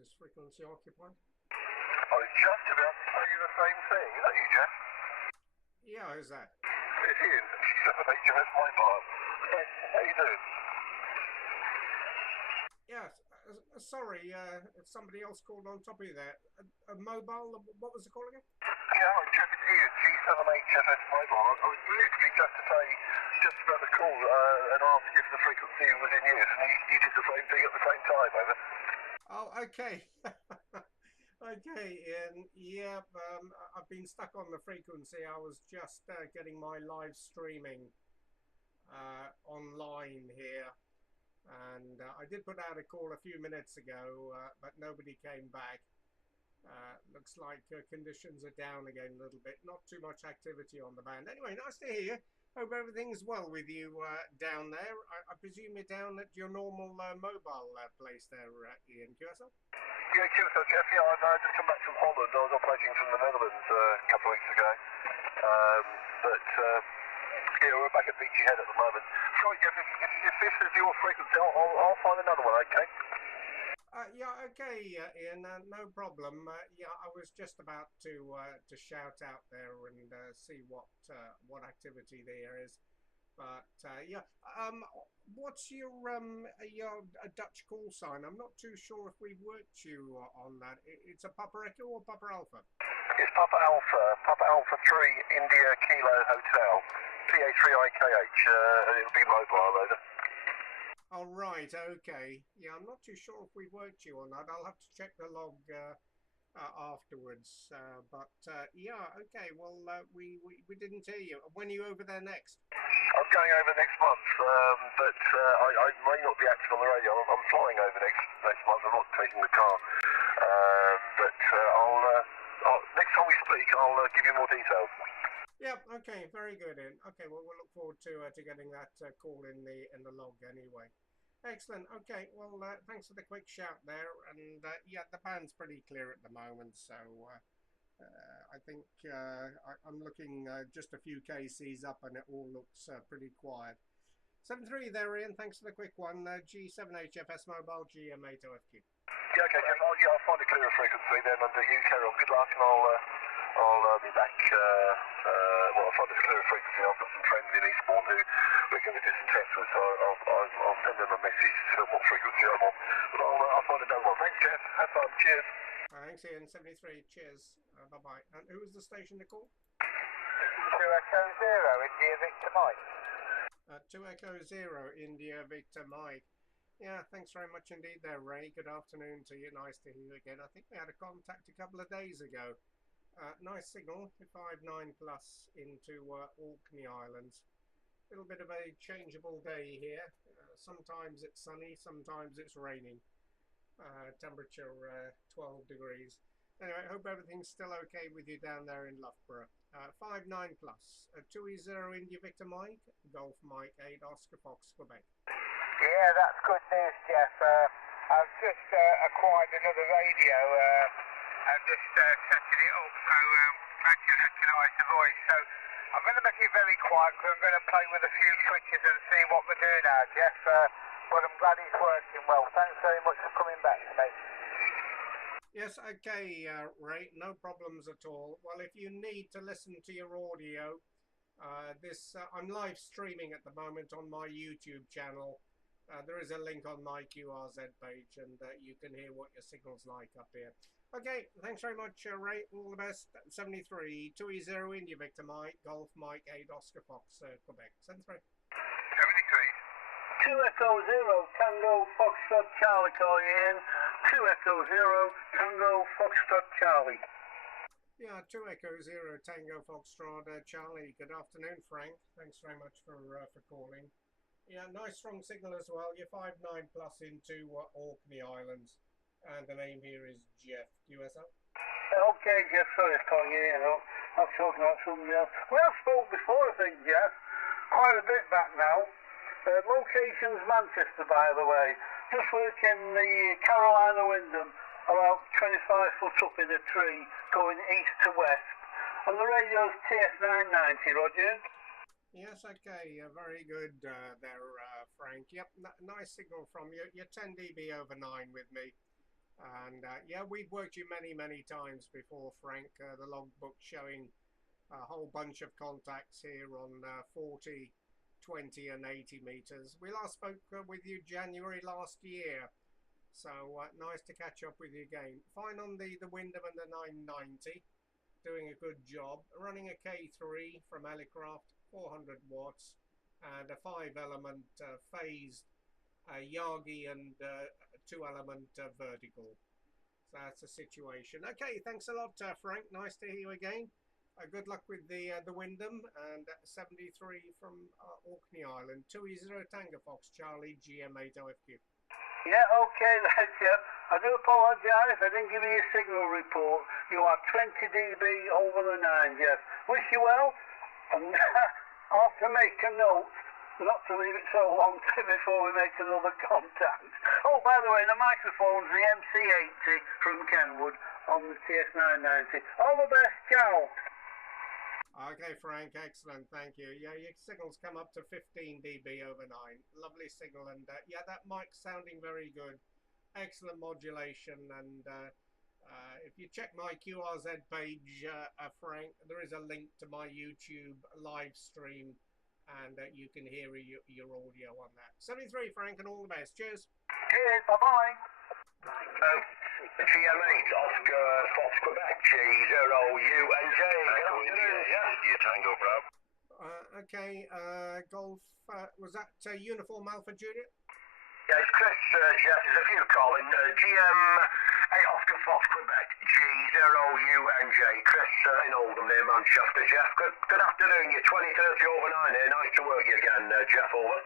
is frequency occupied. I was just about to tell you the same thing. Is that you, Jeff? Yeah, who's that? It's Ian. G7HFS mobile. How you doing? Yes, sorry, somebody else called on top of you there. A mobile, what was the call again? Yeah, hi, Jeff, it's Ian. G7HFS mobile. I was literally just to say, just about the call and ask if the frequency was in use, and you did the same thing at the same time, over. Oh, okay. Okay, Ian. Yeah, I've been stuck on the frequency. I was just getting my live streaming online here. And I did put out a call a few minutes ago, but nobody came back. Looks like conditions are down again a little bit. Not too much activity on the band. Anyway, nice to hear you. Hope everything's well with you down there. I presume you're down at your normal mobile place there, Ian QSL? Yeah, QSL, Jeff. Yeah, I've just come back from Holland. I was operating from the Netherlands a couple of weeks ago. Yeah, we're back at Beachy Head at the moment. Sorry, Jeff, if this is your frequency, I'll find another one, okay? Yeah, okay, Ian, no problem. Yeah, I was just about to shout out there and see what activity there is. But yeah, what's your Dutch call sign? I'm not too sure if we've worked you on that. It's a Papa Echo or Papa Alpha? It's Papa Alpha 3, India Kilo Hotel, PA3IKH, and it'll be mobile, over. Oh, right, okay. Yeah, I'm not too sure if we've worked you on that. I'll have to check the log afterwards. Yeah, okay, well, we didn't hear you. When are you over there next? I'm going over next month, but I may not be active on the radio. I'm flying over next month. I'm not taking the car. Next time we speak, I'll give you more details. Yep. Okay. Very good. Ian. Okay. Well, we'll look forward to getting that call in the log anyway. Excellent. Okay. Well, thanks for the quick shout there. And yeah, the band's pretty clear at the moment. So I think I'm looking just a few KCs up, and it all looks pretty quiet. 7-3 there, Ian. Thanks for the quick one. G7HFS mobile, GM8OFQ. Yeah. Okay. Jeff. I'll find a clearer frequency then, and you carry on. Good luck, and I'll be back. I'll find a clearer frequency. I've got some friends in Eastbourne who we're going to do some tests with, so I'll send them a message to tell what frequency I'm on. But I'll find another one. Thanks, Jeff. Have fun. Cheers. Thanks, Ian. 73. Cheers. Bye-bye. And who was the station to call? 2 Echo 0, India Victor Mike. 2 Echo 0, India Victor Mike. Yeah, thanks very much indeed there, Ray. Good afternoon to you. Nice to hear you again. I think we had a contact a couple of days ago. Nice signal, 5.9 plus into Orkney Islands. A little bit of a changeable day here. Sometimes it's sunny, sometimes it's raining. Temperature 12 degrees. Anyway, I hope everything's still okay with you down there in Loughborough. 5.9 plus. 2E0 India Victor Mike, Golf Mike 8 Oscar Fox Quebec. Yeah, that's good news, Jeff. I've just acquired another radio. I'm just setting it up so I can recognise the voice. So I'm going to make it very quiet because I'm going to play with a few switches and see what we're doing now, Jeff. But I'm glad it's working well. Thanks very much for coming back to me. Yes, okay, Ray, no problems at all. Well, if you need to listen to your audio, I'm live streaming at the moment on my YouTube channel. There is a link on my QRZ page, and you can hear what your signal's like up here. Okay, thanks very much, Ray. All the best. 73, 2E0 India Victor Mike, Golf Mike 8 Oscar Fox, Quebec. 73. 2 Echo 0, Tango Foxtrot Charlie calling in. 2 Echo 0, Tango Foxtrot Charlie. Yeah, 2 Echo 0, Tango Foxtrot Charlie. Good afternoon, Frank. Thanks very much for calling. Yeah, nice strong signal as well. You're 5.9 plus into Orkney Islands. And the name here is Jeff. QSL? Okay, Jeff, sorry for calling you in. I'm talking about something else. We have spoke before, I think, Jeff. Quite a bit back now. Location's Manchester, by the way. Just working the Carolina Wyndham, about 25 foot up in a tree, going east to west. And the radio's TF990, Roger. Yes, okay, very good there, Frank. Yep, nice signal from you. You're 10 dB over 9 with me. And yeah, we've worked you many times before, Frank. The logbook showing a whole bunch of contacts here on 40, 20 and 80 meters. We last spoke with you January last year. So nice to catch up with you again. Fine on the Wyndham and the 990. Doing a good job. Running a K3 from Ellicraft, 400 watts. And a 5-element phased Yagi and 2-element vertical. So that's the situation. Okay, thanks a lot, Frank. Nice to hear you again. Good luck with the Wyndham and 73 from Orkney Island. 20 Tango Fox Charlie GM8OFQ. Yeah, okay then, Jeff. I do apologise I didn't give you a signal report. You are 20 dB over the 9, Jeff. Wish you well, and I'll have to make a note not to leave it so long before we make another contact. Oh, by the way, the microphone's the MC80 from Kenwood on the TS990. All the best, ciao. Okay, Frank, excellent, thank you. Yeah, your signals come up to 15 dB over 9. Lovely signal, and yeah, that mic's sounding very good. Excellent modulation, and if you check my QRZ page, Frank, there is a link to my YouTube live stream, and you can hear your audio on that. 73, Frank, and all the best. Cheers. Cheers, bye-bye. GM8OFQ, Fox Quebec, G0UNJ. Good afternoon, yeah. Tango, bro. Okay, Golf, was that Uniform Alpha Juliet? Yeah, it's Chris, Jeff, there's a few calling. GM8OFQ, Fox Quebec, G0UNJ. Chris in Oldham near Manchester, Jeff. Good afternoon, you're 20:30 over 9 here. Nice to work you again, Jeff, over.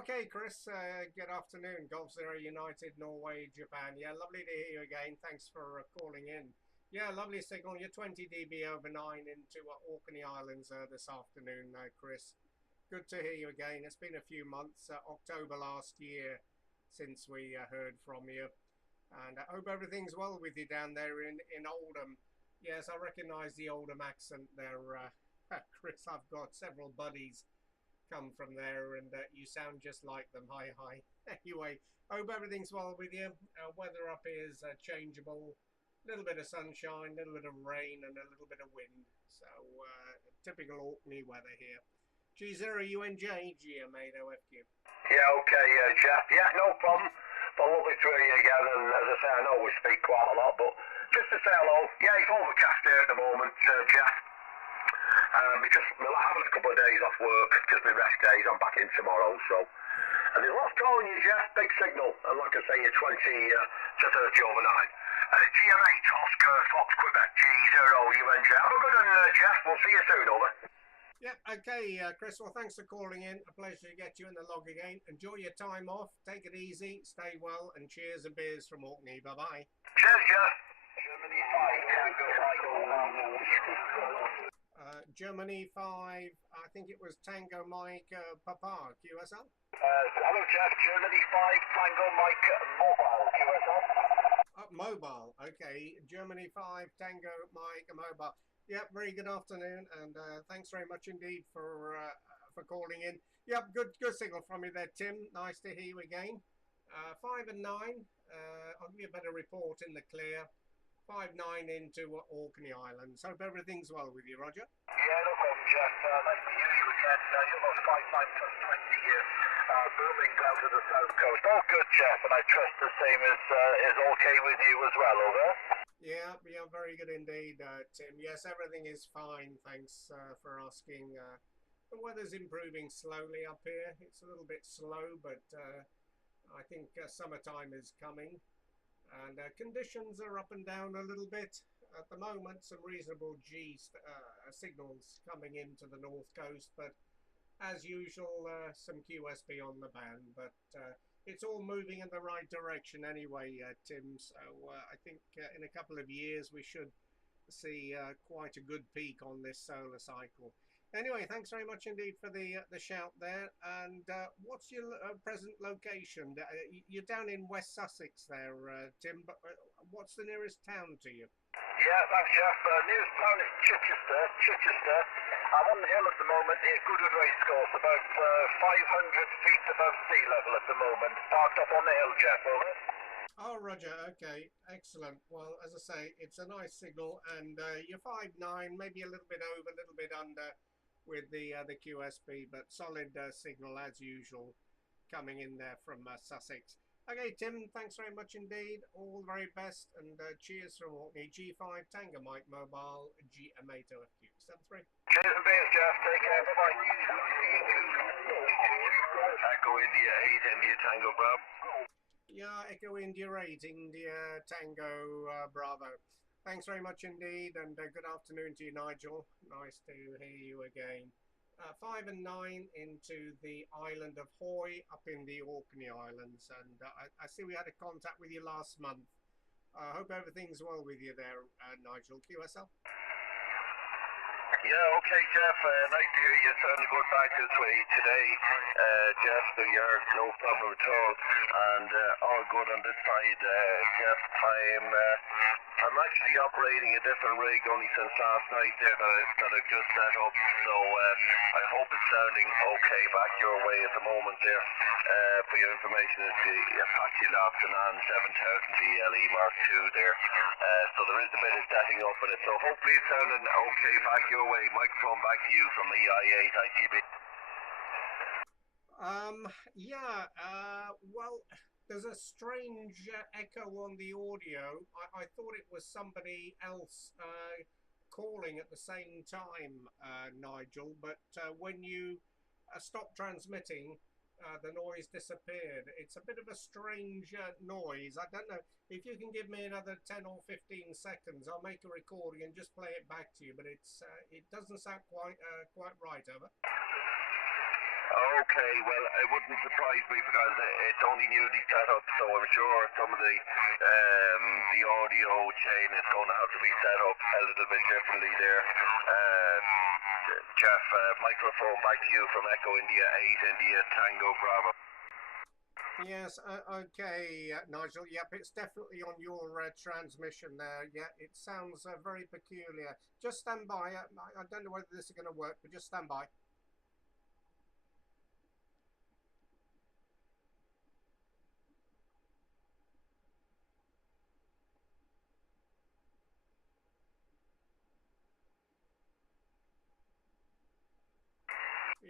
Okay, Chris, good afternoon. Golf Zero United, Norway, Japan. Yeah, lovely to hear you again. Thanks for calling in. Yeah, lovely signal. You're 20 dB over 9 into Orkney Islands this afternoon, Chris. Good to hear you again. It's been a few months, October last year, since we heard from you. And I hope everything's well with you down there in Oldham. Yes, I recognise the Oldham accent there, Chris. I've got several buddies come from there, and you sound just like them. Hi. Anyway, hope everything's well with you. Weather up here is changeable. A little bit of sunshine, a little bit of rain, and a little bit of wind. So typical Orkney weather here. G0UNJ, GM8OFQ. Yeah, okay, Jeff. Yeah, no problem. But lovely to hear you again, and as I say, I know we speak quite a lot, but just to say hello. Yeah, it's overcast here at the moment, Jeff. We're having a couple of days off work, just my rest days. I'm back in tomorrow, so. And there's lots calling you, Jeff. Big signal. And like I say, you're 20 to 30 over 9. GM8OFQ, Fox Quebec, G0UNJ. Have a good one, Jeff. We'll see you soon, over. Yeah, okay, Chris. Well, thanks for calling in. A pleasure to get you in the log again. Enjoy your time off. Take it easy. Stay well. And cheers and beers from Orkney. Bye-bye. Cheers, Jeff. Germany 5, I think it was Tango Mike Papa, QSL? Hello, Jeff. Germany 5, Tango Mike Mobile, QSL. Mobile, okay. Germany 5, Tango Mike Mobile. Yep, very good afternoon, and thanks very much indeed for calling in. Yep, good signal from you there, Tim. Nice to hear you again. 5 and 9, I'll give you a better report in the clear. 5-9 into Orkney Islands. Hope everything's well with you, Roger. Yeah, no problem, Jeff. Nice to hear you again. You're about 5-9 plus 20 years. Booming down to the south coast. All good, Jeff, and I trust the same is okay with you as well, over? Yeah, very good indeed, Tim. Yes, everything is fine. Thanks for asking. The weather's improving slowly up here. It's a little bit slow, but I think summertime is coming. And conditions are up and down a little bit. At the moment, some reasonable signals coming into the north coast, but as usual, some QSB on the band. But it's all moving in the right direction anyway, Tim. So I think in a couple of years we should see quite a good peak on this solar cycle. Anyway, thanks very much indeed for the shout there. And what's your present location? You're down in West Sussex there, Tim, but what's the nearest town to you? Yeah, thanks, Jeff. Nearest town is Chichester. I'm on the hill at the moment near Goodwood Racecourse, about 500 feet above sea level at the moment. Parked up on the hill, Jeff, over. Oh, Roger. Okay, excellent. Well, as I say, it's a nice signal, and you're 5'9", maybe a little bit over, a little bit under with the QSB, but solid signal as usual coming in there from Sussex. Okay, Tim, thanks very much indeed. All the very best, and cheers from Orkney. G5 Tango Mike Mobile GM8OFQ 73. Cheers and beers, Jeff. Take care. Bye-bye. Echo India 8, India Tango Bravo. Yeah, Echo India 8, India Tango Bravo. Thanks very much indeed, and good afternoon to you, Nigel. Nice to hear you again. 5 and 9 into the island of Hoy up in the Orkney Islands, and I see we had a contact with you last month. I hope everything's well with you there, Nigel. QSL? Yeah, okay, Jeff. Nice to hear you sounding good back this way today. Jeff, you're no problem at all, and all good on this side. Jeff, I'm actually operating a different rig only since last night there that I've just set up, so I hope it's sounding okay back your way at the moment there. For your information, it's the Apache Lofton on 7000 BLE Mark II there, so there is a bit of setting up in it, so hopefully it's sounding okay back your way. Microphone back to you from EI8 ITB. Yeah, well, there's a strange echo on the audio. I thought it was somebody else calling at the same time, Nigel, but when you stopped transmitting, the noise disappeared. It's a bit of a strange noise. I don't know if you can give me another 10 or 15 seconds. I'll make a recording and just play it back to you, but it doesn't sound quite right. Over. Okay, well, it wouldn't surprise me because it's only newly set up, so I'm sure some of the audio chain is going to have to be set up a little bit differently there. Jeff, microphone back to you from Echo India 8, India Tango Bravo. Yes, okay, Nigel. Yep, it's definitely on your transmission there. Yeah, it sounds very peculiar. Just stand by. I don't know whether this is going to work, but just stand by.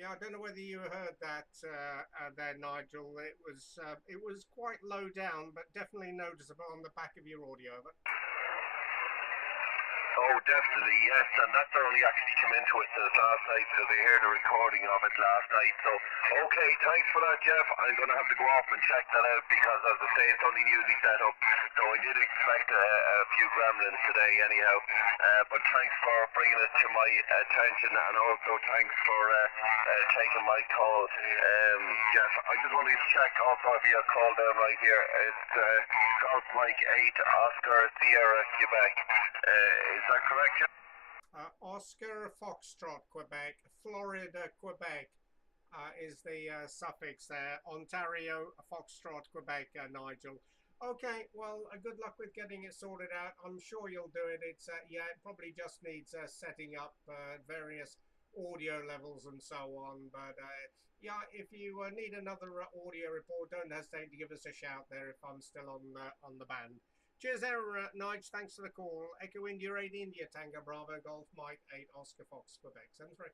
Yeah, I don't know whether you heard that there, Nigel. It was quite low down, but definitely noticeable on the back of your audio. Over. Oh, definitely, yes, and that's only actually come into it since last night because I heard a recording of it last night. So, okay, thanks for that, Jeff. I'm going to have to go off and check that out because, as I say, it's only newly set up. So I did expect a few gremlins today anyhow. But thanks for bringing it to my attention, and also thanks for taking my call. Jeff, I just wanted to check also if you call down right here. It's Golf Mike 8 Oscar Sierra Quebec. Is that correct, Jeff? Oscar Foxtrot Quebec, Florida Quebec is the suffix there. Ontario Foxtrot Quebec, Nigel. Okay, well, good luck with getting it sorted out. I'm sure you'll do it. It's yeah, it probably just needs setting up various audio levels and so on. But yeah, if you need another audio report, don't hesitate to give us a shout there if I'm still on the band. Cheers there, Nige. Thanks for the call. Echo India 8, India Tango Bravo Golf Mike 8 Oscar Fox Quebec. 73.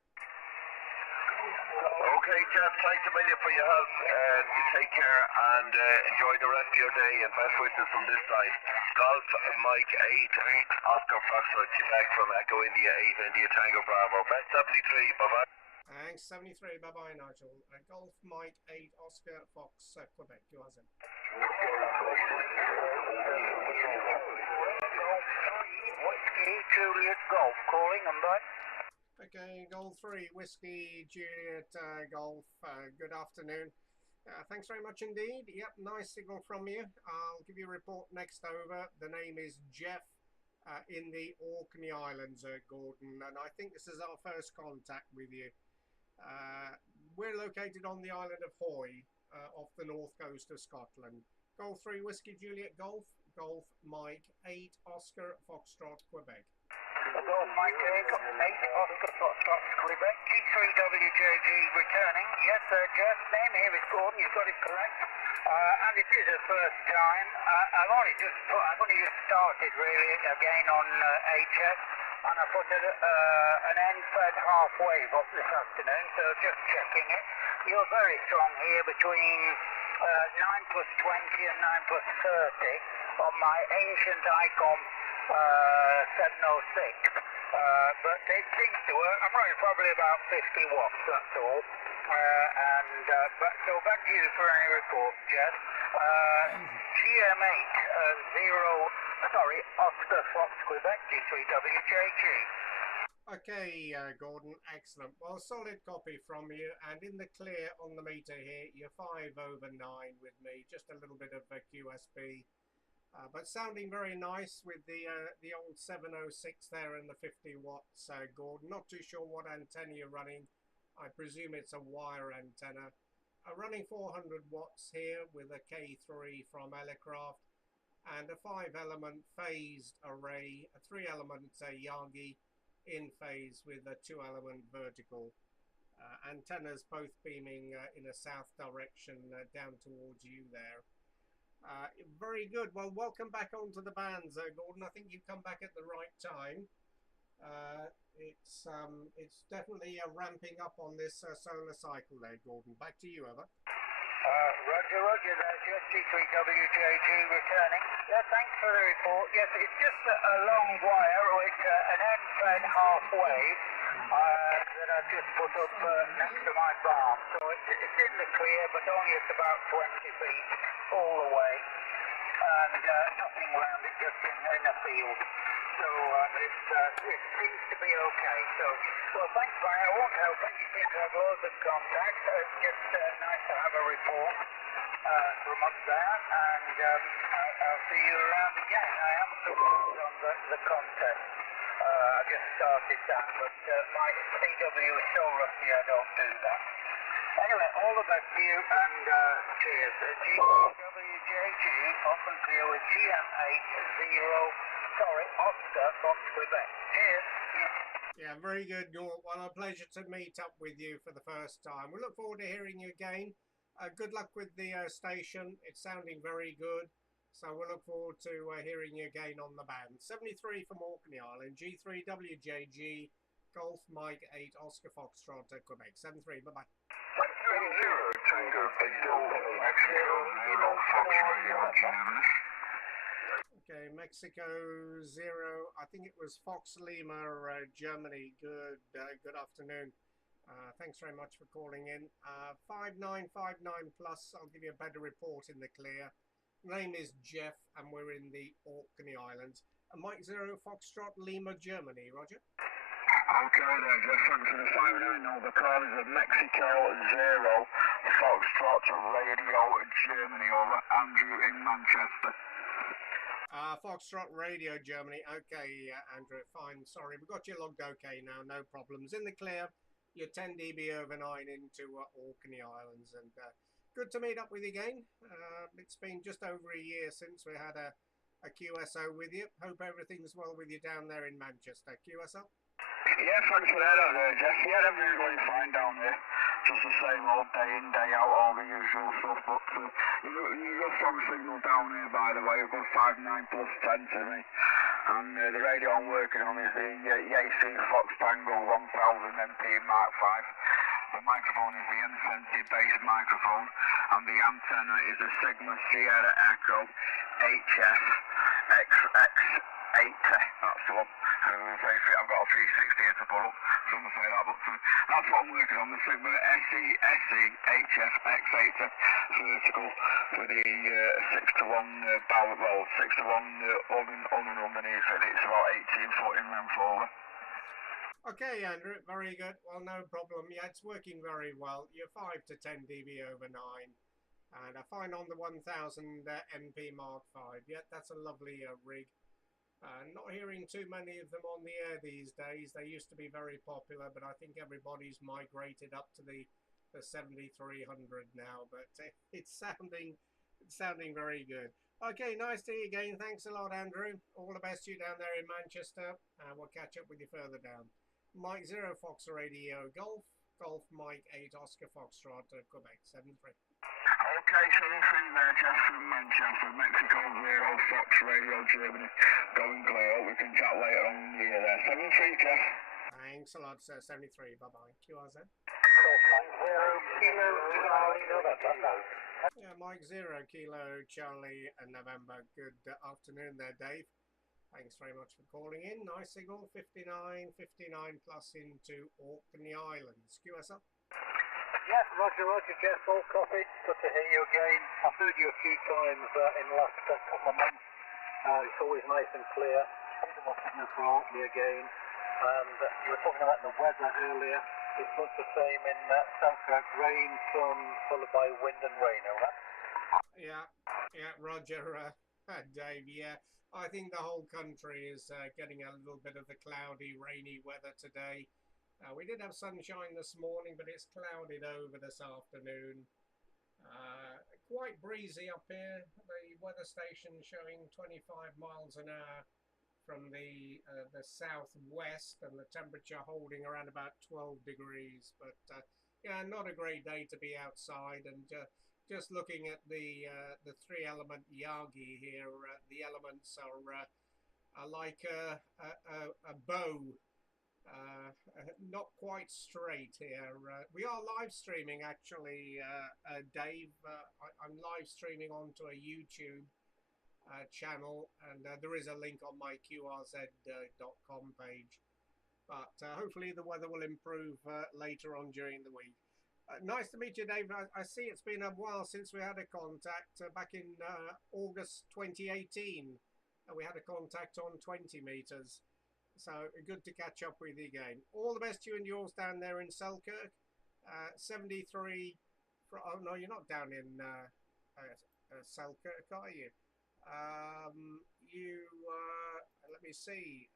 Okay, Jeff, thanks a million for your help. Take care and enjoy the rest of your day, and best wishes from this side. Golf Mike 8 Oscar Foxtrot Quebec from Echo India 8 India Tango Bravo. Best 73. Bye-bye. Thanks, 73. Bye-bye, Nigel. Golf Mike 8 Oscar Fox Quebec. You are in. Whiskey Juliet Golf calling and back. Okay, Golf 3 Whiskey Juliet Golf. Good afternoon. Thanks very much indeed. Yep, nice signal from you. I'll give you a report next over. The name is Jeff in the Orkney Islands, Gordon, and I think this is our first contact with you. We're located on the island of Hoy, off the north coast of Scotland. Golf 3 Whiskey Juliet Golf, Golf Mike 8 Oscar Foxtrot Quebec. Golf Mike 8 Oscar Foxtrot Quebec G3WJG returning. Yes, Jeff, name here is Gordon, you've got it correct. And it is a first time. I've only just started really again on HS, and I put an end fed half wave up this afternoon, so just checking it. You're very strong here between 9 plus 20 and 9 plus 30 on my ancient ICOM 706. But it seems to work. I'm running probably about 50 watts, that's all. But so back to you for any report, Jeff. Oscar Fox Quebec G3WJG. Okay, Gordon, excellent. Well, solid copy from you, and in the clear on the meter here, you're 5/9 with me, just a little bit of QSB, but sounding very nice with the old 706 there and the 50 watts, Gordon. Not too sure what antenna you're running. I presume it's a wire antenna. Running 400 watts here with a K3 from Elecraft, and a 5-element phased array, a 3-element Yagi in phase with a 2-element vertical. Antennas both beaming in a south direction down towards you there. Very good. Well, welcome back onto the bands, Gordon. I think you've come back at the right time. It's definitely ramping up on this solar cycle there, Gordon. Back to you, over. Roger, there's your G3WJG returning. Yeah, thanks for the report. Yes, it's just a long wire, which an end-fed half wave that I've just put up next to my barn. So it's in the clear, but only at about 20 feet all the way. And nothing around it, just in a field. So it seems to be okay. So, well, thanks, Brian. I won't help it. You seem to have loads of contacts. It's just nice to have a report from up there. And I'll see you around again. I am surprised on the contest. I just started that, but my CW is so rusty I don't do that. Anyway, all the best to you, and cheers. GWJG, often clear with GM8OFQ. Oscar Fox Quebec. Cheers. Yeah, very good, Gordon. Well, a pleasure to meet up with you for the first time. We look forward to hearing you again. Good luck with the station. It's sounding very good. So we'll look forward to hearing you again on the band. 73 from Orkney Island, G3WJG, Golf Mike 8, Oscar Foxtrot, Quebec. 73, bye-bye. Okay, Mexico 0. I think it was Fox Lima, Germany. Good afternoon. Thanks very much for calling in. 5959 plus. I'll give you a better report in the clear. Name is Jeff, and we're in the Orkney Islands. Mike 0, Foxtrot Lima, Germany. Roger. Okay there, Jeff. Thanks for the 590. The call is of Mexico 0, Foxtrot Radio, Germany. Over. Andrew in Manchester. Foxtrot Radio, Germany. Okay, Andrew, fine. Sorry, we got you logged okay now. No problems. In the clear, you're 10 dB over 9 into Orkney Islands. And good to meet up with you again. It's been just over a year since we had a QSO with you. Hope everything's well with you down there in Manchester. QSO? Yeah, thanks for that, Jeff. Yeah, everything's going fine down there. Just the same old day in, day out, all the usual stuff. But you got strong signal down here, by the way. I've got 59 plus 10 to me. And the radio I'm working on is the Yaesu Fox Tango 1000 MP Mark 5. The microphone is the N70 bass microphone, and the antenna is a Sigma Sierra Echo HF XX80. That's the one. I've got a 360 here to pull up. So I'm going to say that, but that's what I'm working on. The Sigma SE HF X80 vertical with the 6-to-1 barrel roll, 6-to-1 oven underneath it. It's about 18 foot in length over. Okay, Andrew, very good. Well, no problem. Yeah, it's working very well. You're 5 to 10 dB over 9. And I find on the 1000 MP Mark 5. Yeah, that's a lovely rig. Not hearing too many of them on the air these days. They used to be very popular, but I think everybody's migrated up to the 7300 now. But it's sounding very good. Okay, nice to see you again. Thanks a lot, Andrew. All the best to you down there in Manchester. We'll catch up with you further down. Mike 0 Fox Radio Golf. Golf Mike 8 Oscar Foxtrot Quebec 73. Okay, so this is Jeff from Manchester, Mexico, 0 Fox Radio Germany. Going clear. We can chat later on in the year there. 73, Jeff. Thanks a lot, sir. 73. Bye bye. QRZ. Yeah, Mike 0 Kilo Charlie and November. Good afternoon there, Dave. Thanks very much for calling in. Nice signal. 59 plus into Orkney Islands. QS up. Yes, Roger, Jeff, all copy. Good to hear you again. I've heard you a few times in the last couple of months. It's always nice and clear. What's signal for Orkney again. And you were talking about the weather earlier. It's much the same in Selkirk. Rain, sun, followed by wind and rain, alright? Yeah, Roger, Dave, yeah. I think the whole country is getting a little bit of the cloudy, rainy weather today. We did have sunshine this morning, but it's clouded over this afternoon. Quite breezy up here. The weather station showing 25 miles an hour from the southwest, and the temperature holding around about 12 degrees. But yeah, not a great day to be outside. And just looking at the three-element Yagi here, the elements are like a bow. Not quite straight here. We are live streaming actually, Dave. I'm live streaming onto a YouTube channel, and there is a link on my QRZ.com page. But hopefully the weather will improve later on during the week. Nice to meet you, Dave. I see it's been a while since we had a contact. Back in August 2018, we had a contact on 20 meters. So good to catch up with you again. All the best to you and yours down there in Selkirk. 73. Oh no, you're not down in Selkirk, are you? Let me see.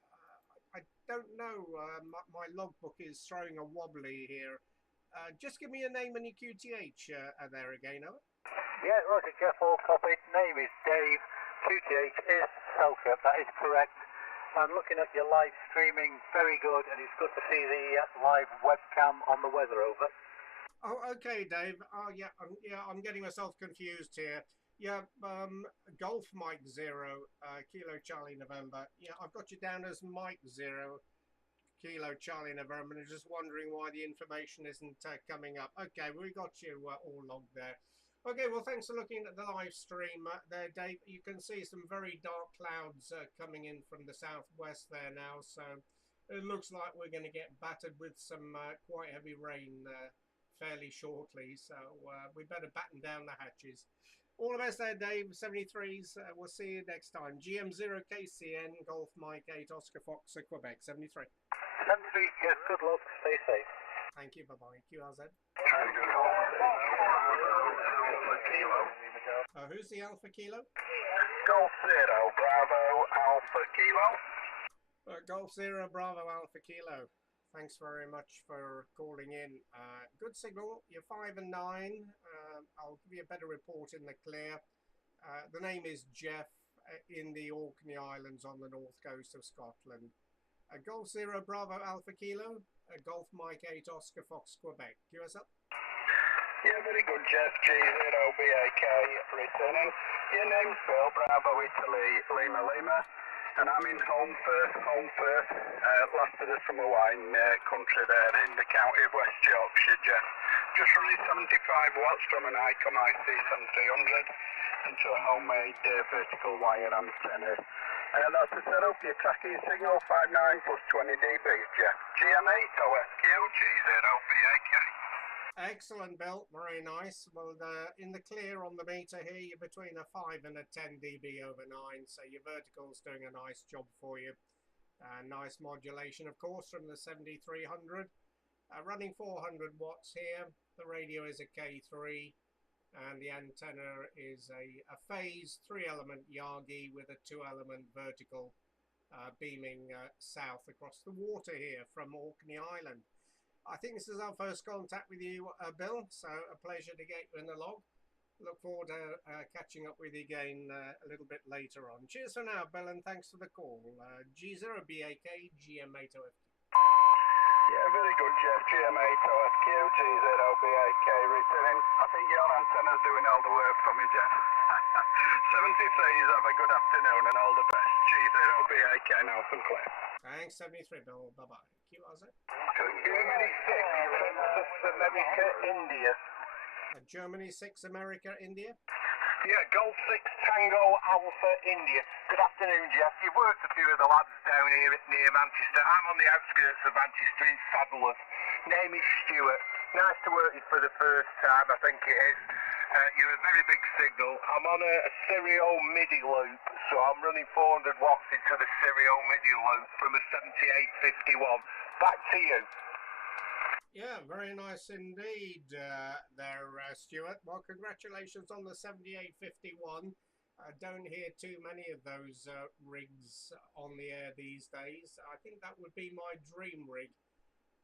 I don't know. My logbook is throwing a wobbly here. Just give me a name and your QTH there again, over. Yeah, Roger, Jeff, all copied. Name is Dave. QTH is Selkirk. That is correct. I'm looking at your live streaming, very good, and it's good to see the live webcam on the weather, over. Oh, okay, Dave. Oh, yeah, I'm getting myself confused here. Yeah, Golf Mike 0, Kilo Charlie November. Yeah, I've got you down as Mike 0, Kilo Charlie November, and I'm just wondering why the information isn't coming up. Okay, we got you all logged there. Okay, well, thanks for looking at the live stream there, Dave. You can see some very dark clouds coming in from the southwest there now, so it looks like we're going to get battered with some quite heavy rain fairly shortly, so we better batten down the hatches. All the best there, Dave. 73s. We'll see you next time. GM0 KCN, Golf Mike 8, Oscar Fox, Quebec, 73. 73, yes, good luck. Stay safe. Thank you. Bye-bye. QRZ. Who's the Alpha Kilo? Golf 0, Bravo, Alpha Kilo. Golf 0, Bravo, Alpha Kilo. Thanks very much for calling in. Good signal. You're 5 and 9. I'll give you a better report in the clear. The name is Jeff in the Orkney Islands on the north coast of Scotland. Golf 0, Bravo, Alpha Kilo. Golf Mike 8, Oscar Fox, Quebec. QS up. Yeah, very good, Jeff. G0BAK returning. Your name's Bill, Bravo, Italy, Lima. And I'm in home first. Last of the summer wine country there in the county of West Yorkshire, Jeff. Just running 75 watts from an Icon IC7300 into a homemade vertical wire antenna. That's the setup. Your tracking signal 59 plus 20 dB, Jeff. GM8OFQ, G0BAK. Excellent, Bill. Very nice. Well, in the clear on the meter here, you're between a 5 and a 10 dB over 9, so your vertical's doing a nice job for you. Nice modulation, of course, from the 7300. Running 400 watts here. The radio is a K3, and the antenna is a phase 3-element Yagi with a 2-element vertical beaming south across the water here from Orkney Island. I think this is our first contact with you, Bill, so a pleasure to get you in the log. Look forward to catching up with you again a little bit later on. Cheers for now, Bill, and thanks for the call. G0BAK, GM8OFQ. Yeah, very good, Jeff. GM8OFQ, G0BAK returning. I think your antenna's doing all the work for me, Jeff. 73s, have a good afternoon and all the best. G0BAK, now from Claire. Thanks, 73, Bill. Bye-bye. QRZ. Germany 6, Princess America, India. Germany 6, America, India. Yeah, Golf 6 Tango Alpha India. Good afternoon, Jeff. You've worked a few of the lads down here near Manchester. I'm on the outskirts of Manchester in Saddleworth. Name is Stuart. Nice to work with you for the first time, I think it is. You're a very big signal. I'm on a stereo MIDI loop, so I'm running 400 watts into the stereo MIDI loop from a 7851. Back to you. Yeah, very nice indeed there, Stuart. Well, congratulations on the 7851. Don't hear too many of those rigs on the air these days. I think that would be my dream rig.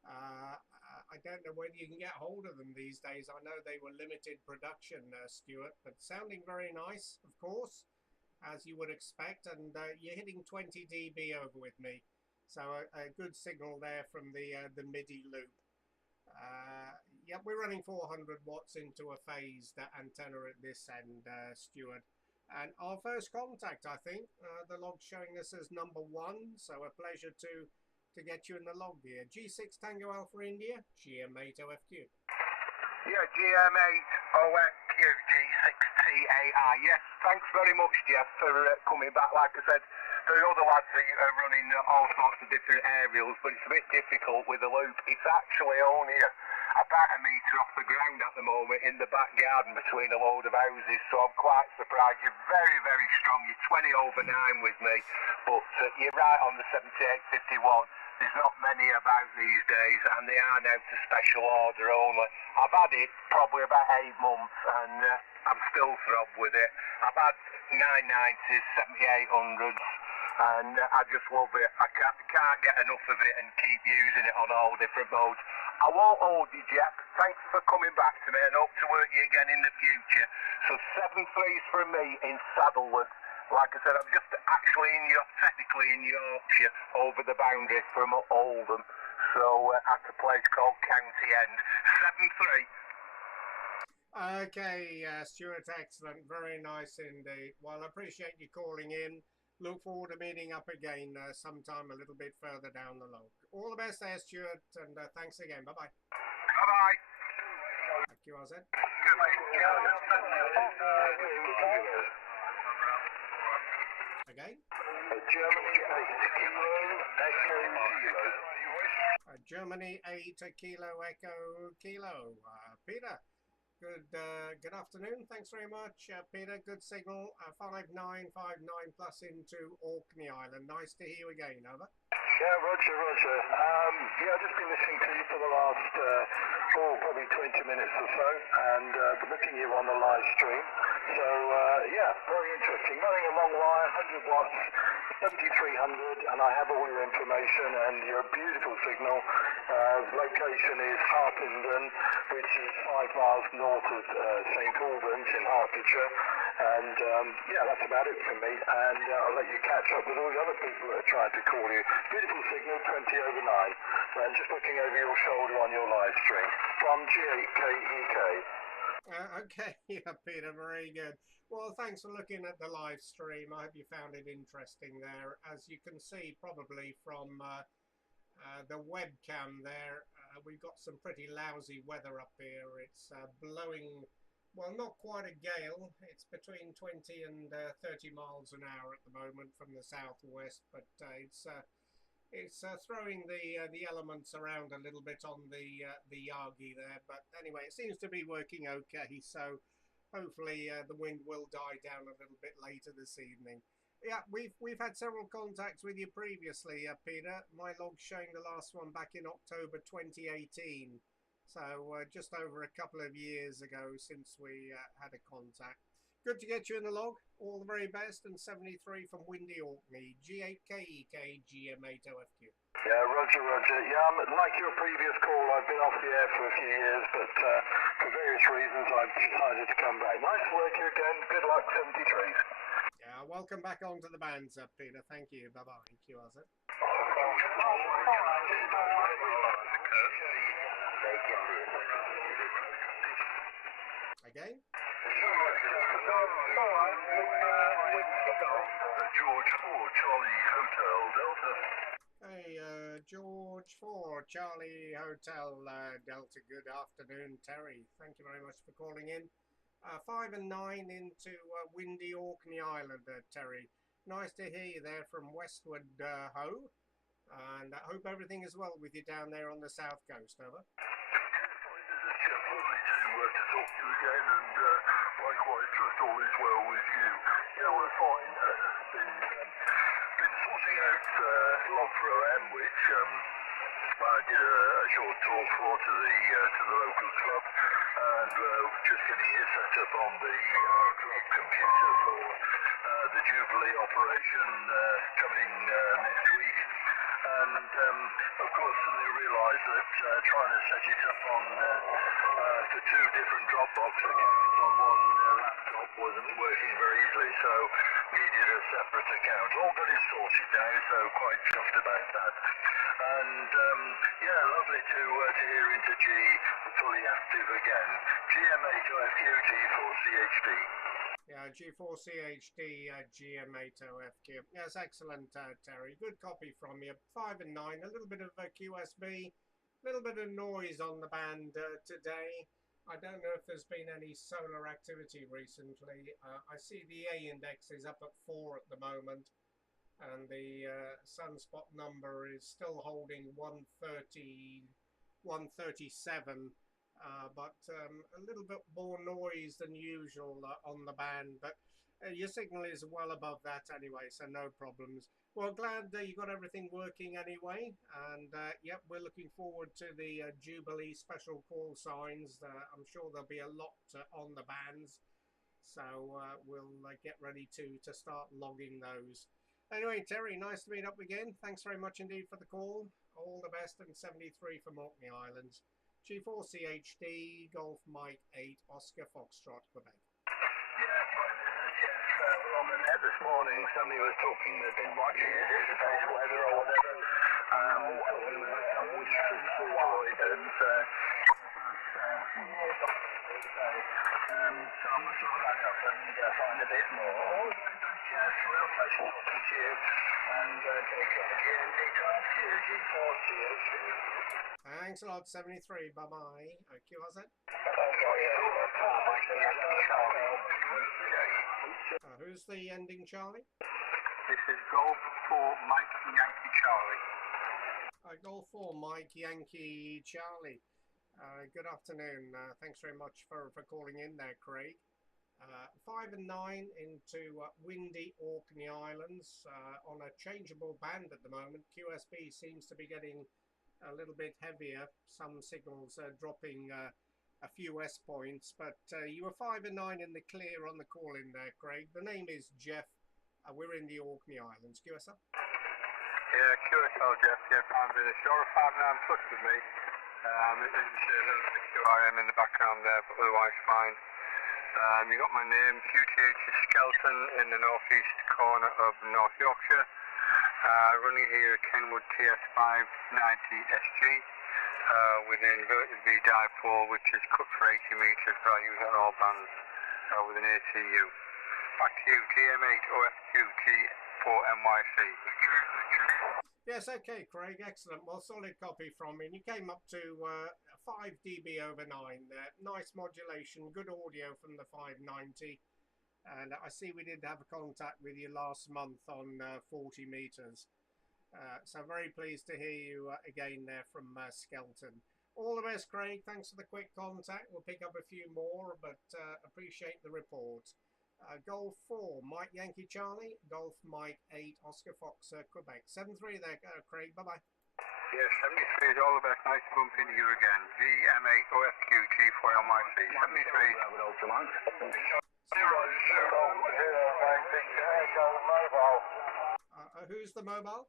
I don't know whether you can get hold of them these days. I know they were limited production, Stuart, but sounding very nice, of course, as you would expect. And you're hitting 20 dB over with me. So a good signal there from the MIDI loop. Yep, we're running 400 watts into a phased antenna at this end, Stuart. And our first contact, I think, the log showing us as number 1. So a pleasure to get you in the log here. G6 Tango Alpha India, GM8OFQ. Yeah, GM8OFQ, G6TAI. Yes, thanks very much, Jeff, for coming back. Like I said, there are other lads that are running all sorts of different aerials, but it's a bit difficult with the loop. It's actually only about a metre off the ground at the moment in the back garden between a load of houses, so I'm quite surprised. You're very, very strong. You're 20 over 9 with me, but you're right on the 7851. There's not many about these days, and they are now to special order only. I've had it probably about 8 months, and I'm still throbbed with it. I've had 990s, 7800s, and I just love it. I can't get enough of it and keep using it on all different modes. I won't hold you, Jeff. Thanks for coming back to me, and hope to work you again in the future. So 7-3s from me in Saddleworth. Like I said, I'm just actually technically in Yorkshire, over the boundary from Oldham. So at a place called County End. 7-3. Okay, Stuart, excellent. Very nice indeed. Well, I appreciate you calling in. Look forward to meeting up again sometime a little bit further down the log. All the best there, Stuart, and thanks again. Bye-bye. Bye-bye. QRZ. Again. Germany 8 Kilo Echo Kilo. Peter. Good afternoon. Thanks very much, Peter. Good signal. 5959 plus into Orkney Island. Nice to hear you again. Over. Yeah, Roger. Yeah, I've just been listening to you for the last probably 20 minutes or so, and looking at you on the live stream. So yeah, very interesting. Running a long wire, 100 watts, 7300, and I have all your information and your beautiful signal. Location is Harpenden, which is 5 miles north of St Albans in Hertfordshire. And yeah, that's about it from me. And I'll let you catch up with all the other people that are trying to call you. Beautiful signal, 20 over 9. And just looking over your shoulder on your live stream from G8KEK. Okay, yeah, Peter, very good. Well, thanks for looking at the live stream. I hope you found it interesting there. As you can see, probably from the webcam there, we've got some pretty lousy weather up here. It's blowing, well, not quite a gale. It's between 20 and 30 miles an hour at the moment from the southwest, but it's throwing the elements around a little bit on the Yagi there. But anyway, it seems to be working okay. So hopefully the wind will die down a little bit later this evening. Yeah, we've had several contacts with you previously, Peter. My log's showing the last one back in October 2018. So just over a couple of years ago since we had a contact. Good to get you in the log. All the very best. And 73 from Windy Orkney. G8KEK GM8OFQ. Yeah, Roger, Roger. Yeah, like your previous call, I've been off the air for a few years, but for various reasons I've decided to come back. Nice to work you again. Good luck, 73. Yeah, welcome back onto the band, Sir Peter. Thank you. Bye-bye. QRZ. Again? George 4, Charlie Hotel, Delta. Hey, George 4, Charlie Hotel, Delta. Good afternoon, Terry. Thank you very much for calling in. 5 and 9 into windy Orkney Island, Terry. Nice to hear you there from Westward Ho. And I hope everything is well with you down there on the south coast, over. To talk to you again, and likewise, trust all is well with you. Yeah, we're fine. Been sorting out log pro-am, which I did a short talk for to the local club, and just getting it set up on the club computer for the Jubilee operation coming next week. And of course, they realised that trying to set it up on for two different Dropbox accounts on one laptop wasn't working very easily, so needed a separate account. All got it sorted now, so quite chuffed about that. And yeah, lovely to hear into G fully active again. GM8OFQ G4CHD. Yeah, G4CHD, GM8OFQ. Yes, excellent, Terry. Good copy from you. 5 and 9, a little bit of QSB, a little bit of noise on the band today. I don't know if there's been any solar activity recently. I see the A index is up at 4 at the moment, and the sunspot number is still holding 130, 137. But a little bit more noise than usual on the band, but your signal is well above that anyway, so no problems. Well, glad you got everything working anyway, and yep, we're looking forward to the Jubilee special call signs. I'm sure there'll be a lot on the bands, so we'll get ready to start logging those. Anyway, Terry, nice to meet up again. Thanks very much indeed for the call. All the best, and 73 from Orkney Islands. G4CHD, Golf Mike 8, Oscar Foxtrot, Quebec. On the net this morning, somebody was talking, they've been watching yesterday's weather or whatever, which is destroyed, and so I'm going to look that up and find a bit more. Yes, real pleasure talking to you, and take care. G4CHD. Thanks a lot, 73. Bye-bye. QRZ. Who's the ending, Charlie? This is Golf 4 Mike Yankee Charlie. Golf 4 Mike Yankee Charlie. Good afternoon. Thanks very much for calling in there, Craig. 5 and 9 into windy Orkney Islands on a changeable band at the moment. QSB seems to be getting a little bit heavier, some signals dropping a few S points, but you were 5 and 9 in the clear on the call in there, Craig. The name is Jeff. We're in the Orkney Islands. QSL? Yeah, QSL, Jeff. Yeah, I'm in the shore of 5 9 plus with me. It didn't say a little bit QRM in the background there, but otherwise fine. You got my name, QTH is Skelton in the northeast corner of North Yorkshire. Running here at Kenwood TS590SG with an inverted V dipole which is cut for 80 metres, values at all bands with an ATU. Back to you, GM8OFQ T4NYC. Yes, okay, Craig, excellent. Well, solid copy from you. And you came up to 5 dB over 9 there. Nice modulation, good audio from the 590. And I see we did have contact with you last month on 40 metres. So very pleased to hear you again there from Skelton. All the best, Craig. Thanks for the quick contact. We'll pick up a few more, but appreciate the report. Golf 4, Mike Yankee Charlie. Golf Mike 8, Oscar Fox, Quebec. 7-3 there, Craig. Bye-bye. Yes, 73 is all the best. Nice to bump into you again. GM8OFQ T4NYC. 73. Who's the mobile?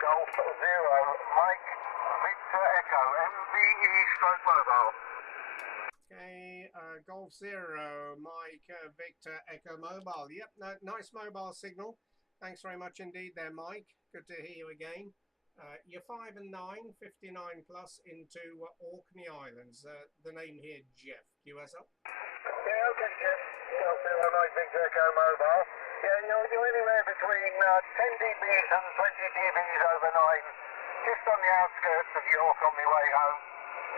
Golf 0, Mike Victor Echo, MVE stroke mobile. Okay, Golf 0, Mike Victor Echo Mobile. Yep, no, nice mobile signal. Thanks very much indeed there, Mike. Good to hear you again. You're 5 and 9, 59 plus into Orkney Islands. The name here, Jeff. QSL? Yeah, okay, Jeff. Golf 0, Mike Victor Echo Mobile. Yeah, you're anywhere between 10 dBs and 20 dBs over 9, just on the outskirts of York on my way home.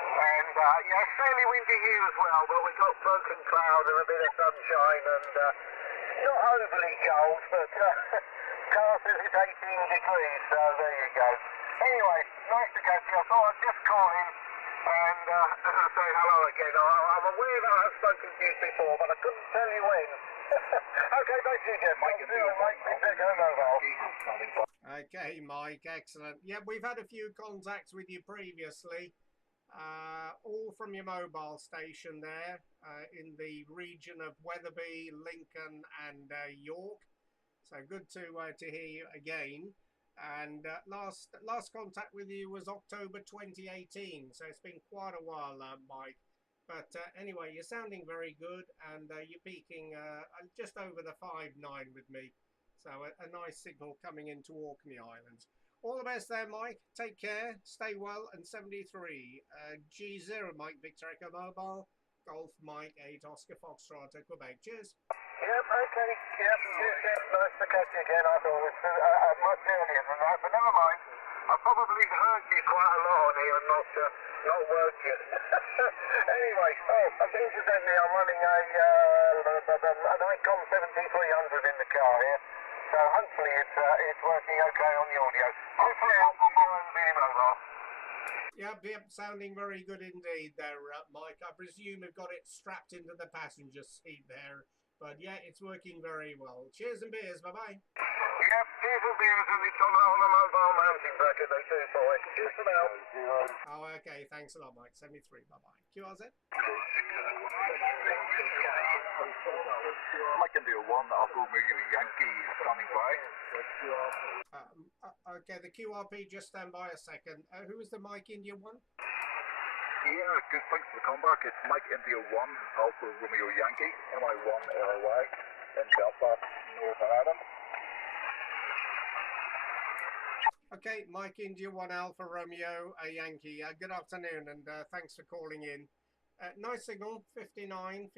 And yeah, it's fairly windy here as well, but we've got broken cloud and a bit of sunshine, and not overly cold, but car says it's 18 degrees, so there you go. Anyway, nice to catch you. I thought I'd just call in and say hello again. I'm aware that I've spoken to you before, but I couldn't tell you when. Okay, thank you, Jeff. Okay, Mike, excellent. Yeah, we've had a few contacts with you previously. All from your mobile station there in the region of Wetherby, Lincoln and York. So good to hear you again. And last contact with you was October 2018. So it's been quite a while, Mike. But anyway, you're sounding very good, and you're peaking just over the 5.9 with me. So a nice signal coming into Orkney Islands. All the best there, Mike. Take care. Stay well. And 73. G0, Mike Victor Echo Mobile. Golf Mike 8 Oscar Foxtrot Quebec. Cheers. Yep, okay. Yep, nice to catch you again. I thought it was much earlier than that, but never mind. I probably heard you quite a lot on here and not worked yet. Anyway, incidentally, I'm running an Icon 7300 in the car here. So hopefully it's working okay on the audio. Hopefully it will go and be mobile. Yep, sounding very good indeed there, Mike. I presume you've got it strapped into the passenger seat there. But yeah, it's working very well. Cheers and beers, bye-bye. Yep, cheers and beers, and it's on a mobile mounting bracket, they do for it. Cheers for now. Oh, okay, thanks a lot, Mike. 73, bye-bye. QRZ? Mike India 1, Alpha Romeo Yankee, standing by. Okay, the QRP, just stand by a second. Who is the Mike India 1? Yeah, good, thanks for the comeback. It's Mike India 1, Alpha Romeo Yankee, MI1 LY in Belfast, Northern Ireland. Okay, Mike India 1 Alpha Romeo Yankee. Good afternoon, and thanks for calling in. Nice signal, 59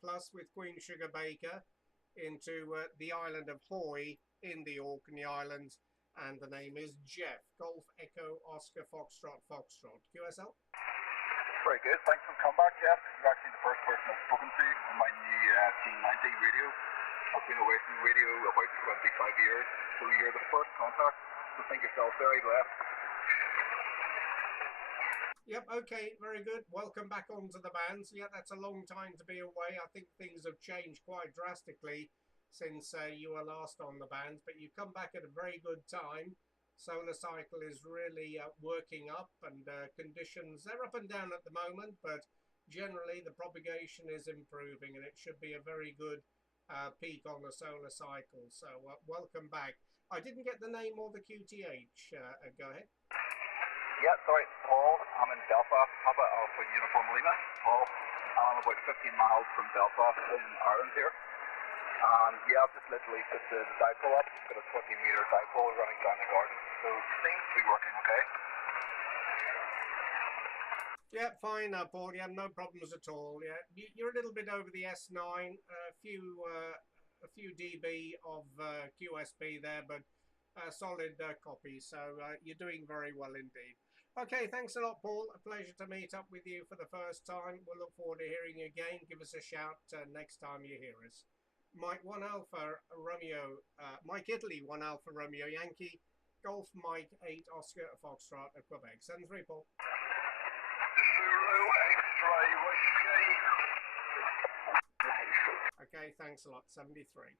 plus with Queen Sugar Baker into the island of Hoy in the Orkney Islands, and the name is Jeff. Golf Echo Oscar Foxtrot QSL? Very good, thanks for the comeback, Jeff. You're actually the first person I've spoken to on my new T90 radio. I've been away from radio about 25 years, so you're the first contact, so think yourself very blessed. Yep, okay, very good. Welcome back onto the bands. Yeah, that's a long time to be away. I think things have changed quite drastically since you were last on the bands, but you come back at a very good time. Solar cycle is really working up, and conditions, they're up and down at the moment, but generally the propagation is improving, and it should be a very good peak on the solar cycle. So welcome back. I didn't get the name or the QTH. Go ahead. Yeah, sorry, Paul. I'm in Belfast, Papa Alpha Uniform Lima. Paul, I'm about 15 miles from Belfast in Ireland here. And yeah, I've just literally put the dipole up. Got a 20-meter dipole running down the garden. So it seems to be working okay. Yeah, fine, Paul. Yeah, no problems at all. Yeah, you're a little bit over the S9. A few dB of QSB there, but solid copy. So you're doing very well indeed. Okay, thanks a lot, Paul. A pleasure to meet up with you for the first time. We'll look forward to hearing you again. Give us a shout next time you hear us. Mike 1 Alpha Romeo, Mike Italy 1 Alpha Romeo Yankee, Golf Mike 8 Oscar Foxtrot at Quebec. 73, Paul. Okay, thanks a lot. 73.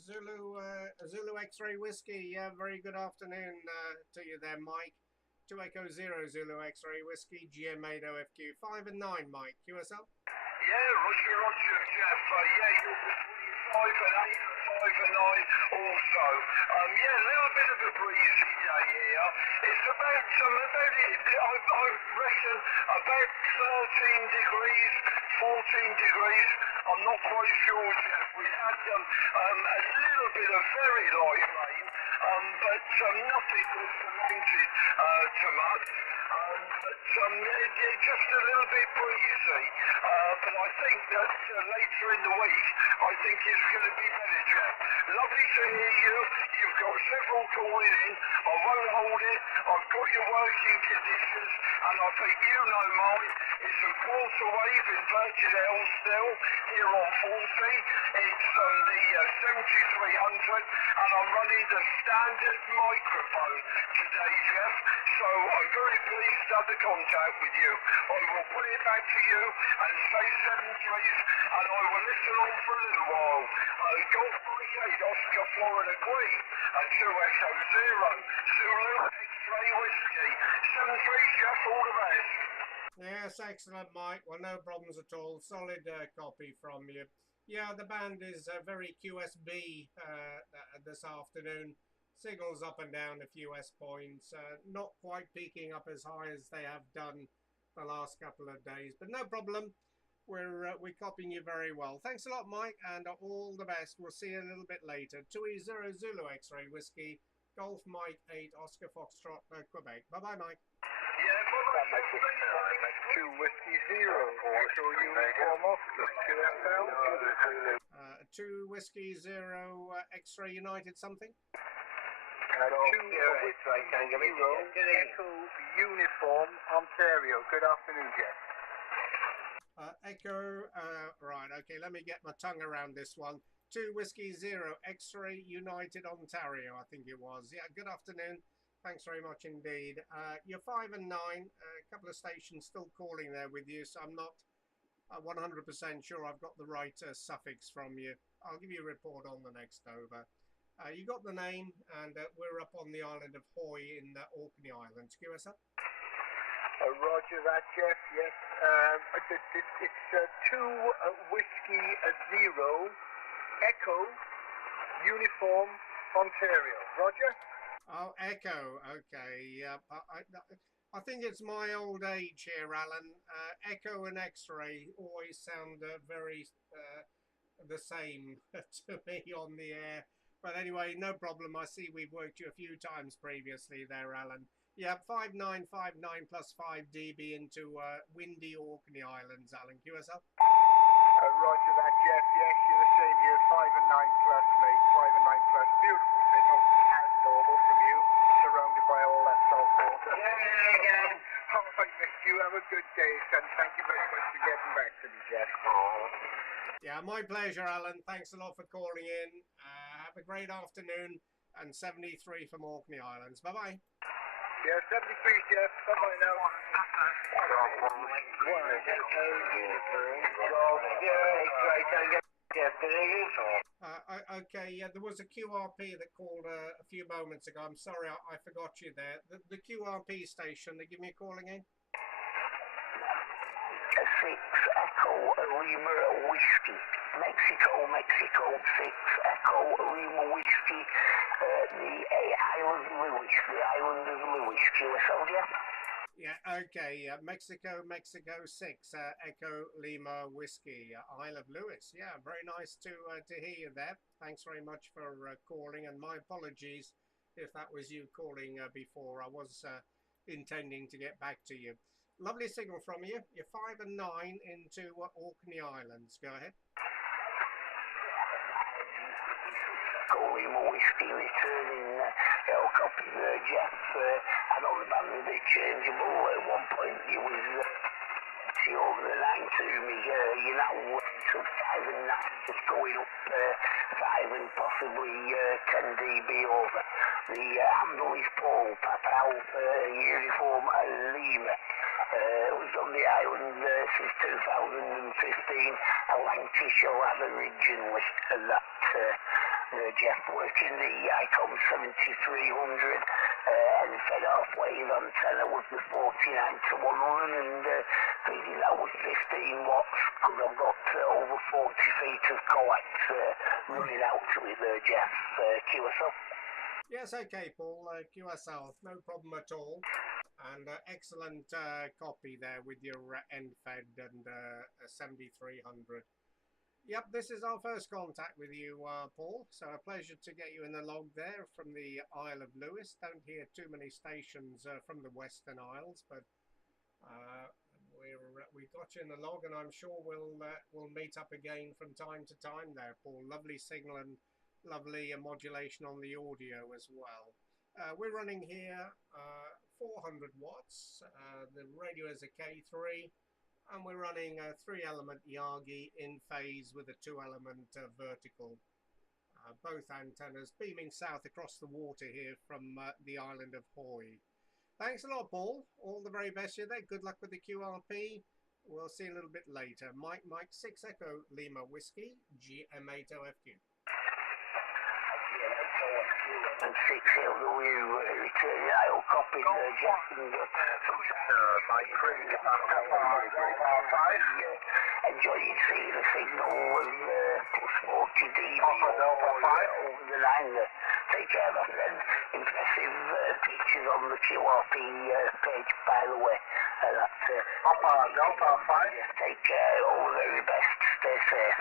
Zulu X-Ray Whiskey. Yeah, very good afternoon to you there, Mike. 2 Echo 0 Zulu X-Ray Whiskey, GM8OFQ. 5 and 9, Mike. QSL? Yeah, Roger, Jeff. Yeah, you're between 5 and also. Yeah, a little bit of a breezy day here. It's about I reckon about 13 degrees, 14 degrees. I'm not quite sure, Jeff. We had a little bit of very light rain, but nothing that cemented too much. Just a little bit breezy. But I think that later in the week, I think it's going to be better, Jeff. Lovely to hear you. You've got several calling in. I won't hold it. I've got your working conditions, and I think you know mine. It's a quarter wave inverted L still here on 40. It's the 7300, and I'm running the standard microphone today, Jeff. So I'm very pleased to have the contact with you. I will put it back to you and say 7-3s, and I will listen on for a little while. Golf Mike 8 Oscar Florida Queen at 2 Echo 0 Zulu X-Ray Whiskey. 7-3s, Jeff, all the best. Yes, excellent, Mike. Well, no problems at all. Solid copy from you. Yeah, the band is very QSB this afternoon. Signals up and down a few S points. Not quite peaking up as high as they have done the last couple of days, but no problem. We're copying you very well. Thanks a lot, Mike, and all the best. We'll see you a little bit later. 2E0 Zulu X-Ray Whiskey, Golf Mike 8 Oscar Foxtrot, Quebec. Bye-bye, Mike. Yeah, bye-bye. 2 Whiskey 0, Echo Uniform Officer, 2 Whiskey 0 X-Ray United something? 2 Whiskey 0, Echo Uniform Ontario. Good afternoon, Jeff. Echo, right, okay, let me get my tongue around this one. 2 Whiskey 0 X-Ray United Ontario, I think it was. Yeah, good afternoon. Thanks very much indeed. You're 5 and 9, a couple of stations still calling there with you, so I'm not 100% sure I've got the right suffix from you. I'll give you a report on the next over. You got the name, and we're up on the island of Hoy in the Orkney Islands. QSL? Roger that, Jeff, yes. It's 2 Whiskey 0, Echo Uniform Ontario. Roger? Oh, Echo. Okay. Yeah. I think it's my old age here, Alan. Echo and X-ray always sound very the same to me on the air. But anyway, no problem. I see we've worked you a few times previously there, Alan. Yeah, 5959 plus 5 dB into windy Orkney Islands, Alan. QSL? Roger that, Jeff. Yes, you're the same. You're 5 and 9 plus, mate. 5 and 9 plus. Beautiful signal, as normal from you, surrounded by all that salt water. Yeah. All right, mate. You have a good day, son. Thank you very much for getting back to me, Jeff. Yeah, my pleasure, Alan. Thanks a lot for calling in. Have a great afternoon, and 73 from Orkney Islands. Bye-bye. Yeah, 73, Jeff. Bye-bye now. Okay, yeah, there was a QRP that called a few moments ago. I'm sorry, I forgot you there. The QRP station, they give me a call again? 6 Echo Lima Whiskey. Mexico 6 Echo Lima Whiskey. The island of Lewis. QSL, Jeff? Yeah, okay. Mexico 6 Echo Lima Whiskey, Isle of Lewis. Yeah, very nice to hear you there. Thanks very much for calling, and my apologies if that was you calling before. I was intending to get back to you. Lovely signal from you. You're 5 and 9 into Orkney Islands. Go ahead. Lima Whiskey returning copy there, Jeff. And on the band changeable. At one point you was over the 9 to me. You're now to 5 and 9, just going up 5 and possibly 10 dB over. The handle is Paul Papa Alpha Uniform Lima. Was on the island since 2015. A Lancashire lad originally. That Jeff working the ICOM 7300 and fed off wave antenna with the 49 to 1 run, and feeding that with 15 watts, because I've got over 40 feet of coax running out to it there, Jeff. QSL. Yes, okay, Paul. QSL, no problem at all. And excellent copy there with your end fed and 7300. Yep, this is our first contact with you, Paul. So a pleasure to get you in the log there from the Isle of Lewis. Don't hear too many stations from the Western Isles, but we got you in the log, and I'm sure we'll meet up again from time to time there, Paul. Lovely signal and lovely modulation on the audio as well. We're running here 400 watts. The radio is a K3. And we're running a 3-element Yagi in phase with a 2-element vertical. Both antennas beaming south across the water here from the island of Hoy. Thanks a lot, Paul. All the very best to you there. Good luck with the QRP. We'll see you a little bit later. Mike 6 Echo Lima Whiskey, GM8OFQ. And 6 I'll copy Jeff and Mike 3, Japan 5. Enjoying seeing the signal with plus 40 dB over the line. Take care, my friend. Impressive pictures on the QRP page, by the way. That's Delta 5. Take care, all the very best. Stay safe.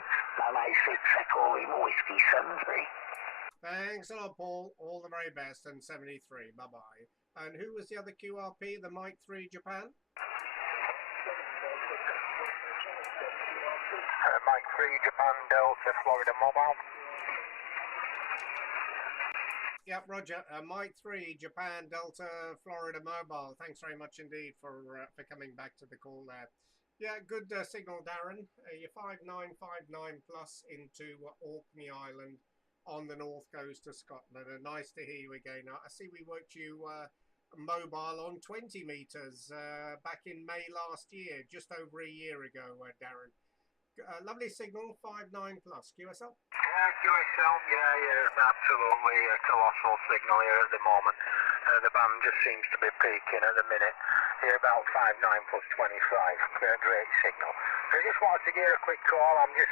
Mike 6 Echo Lima Whiskey 73. Thanks a lot, Paul. All the very best, and 73. Bye-bye. And who was the other QRP, the Mike 3 Japan? Mike 3, Japan, Delta, Florida Mobile. Yep, Roger. Mike 3, Japan, Delta, Florida Mobile. Thanks very much indeed for coming back to the call there. Yeah, good signal, Darren. You're 5959 plus into Orkney Island on the north coast of Scotland. And nice to hear you again. I see we worked you mobile on 20 meters back in May last year, just over a year ago, Darren. Lovely signal, 59 plus. QSL? QSL, yeah, absolutely a colossal signal here at the moment. The band just seems to be peaking at the minute. Here about 59 plus 25. Great signal. I just wanted to give a quick call. I'm here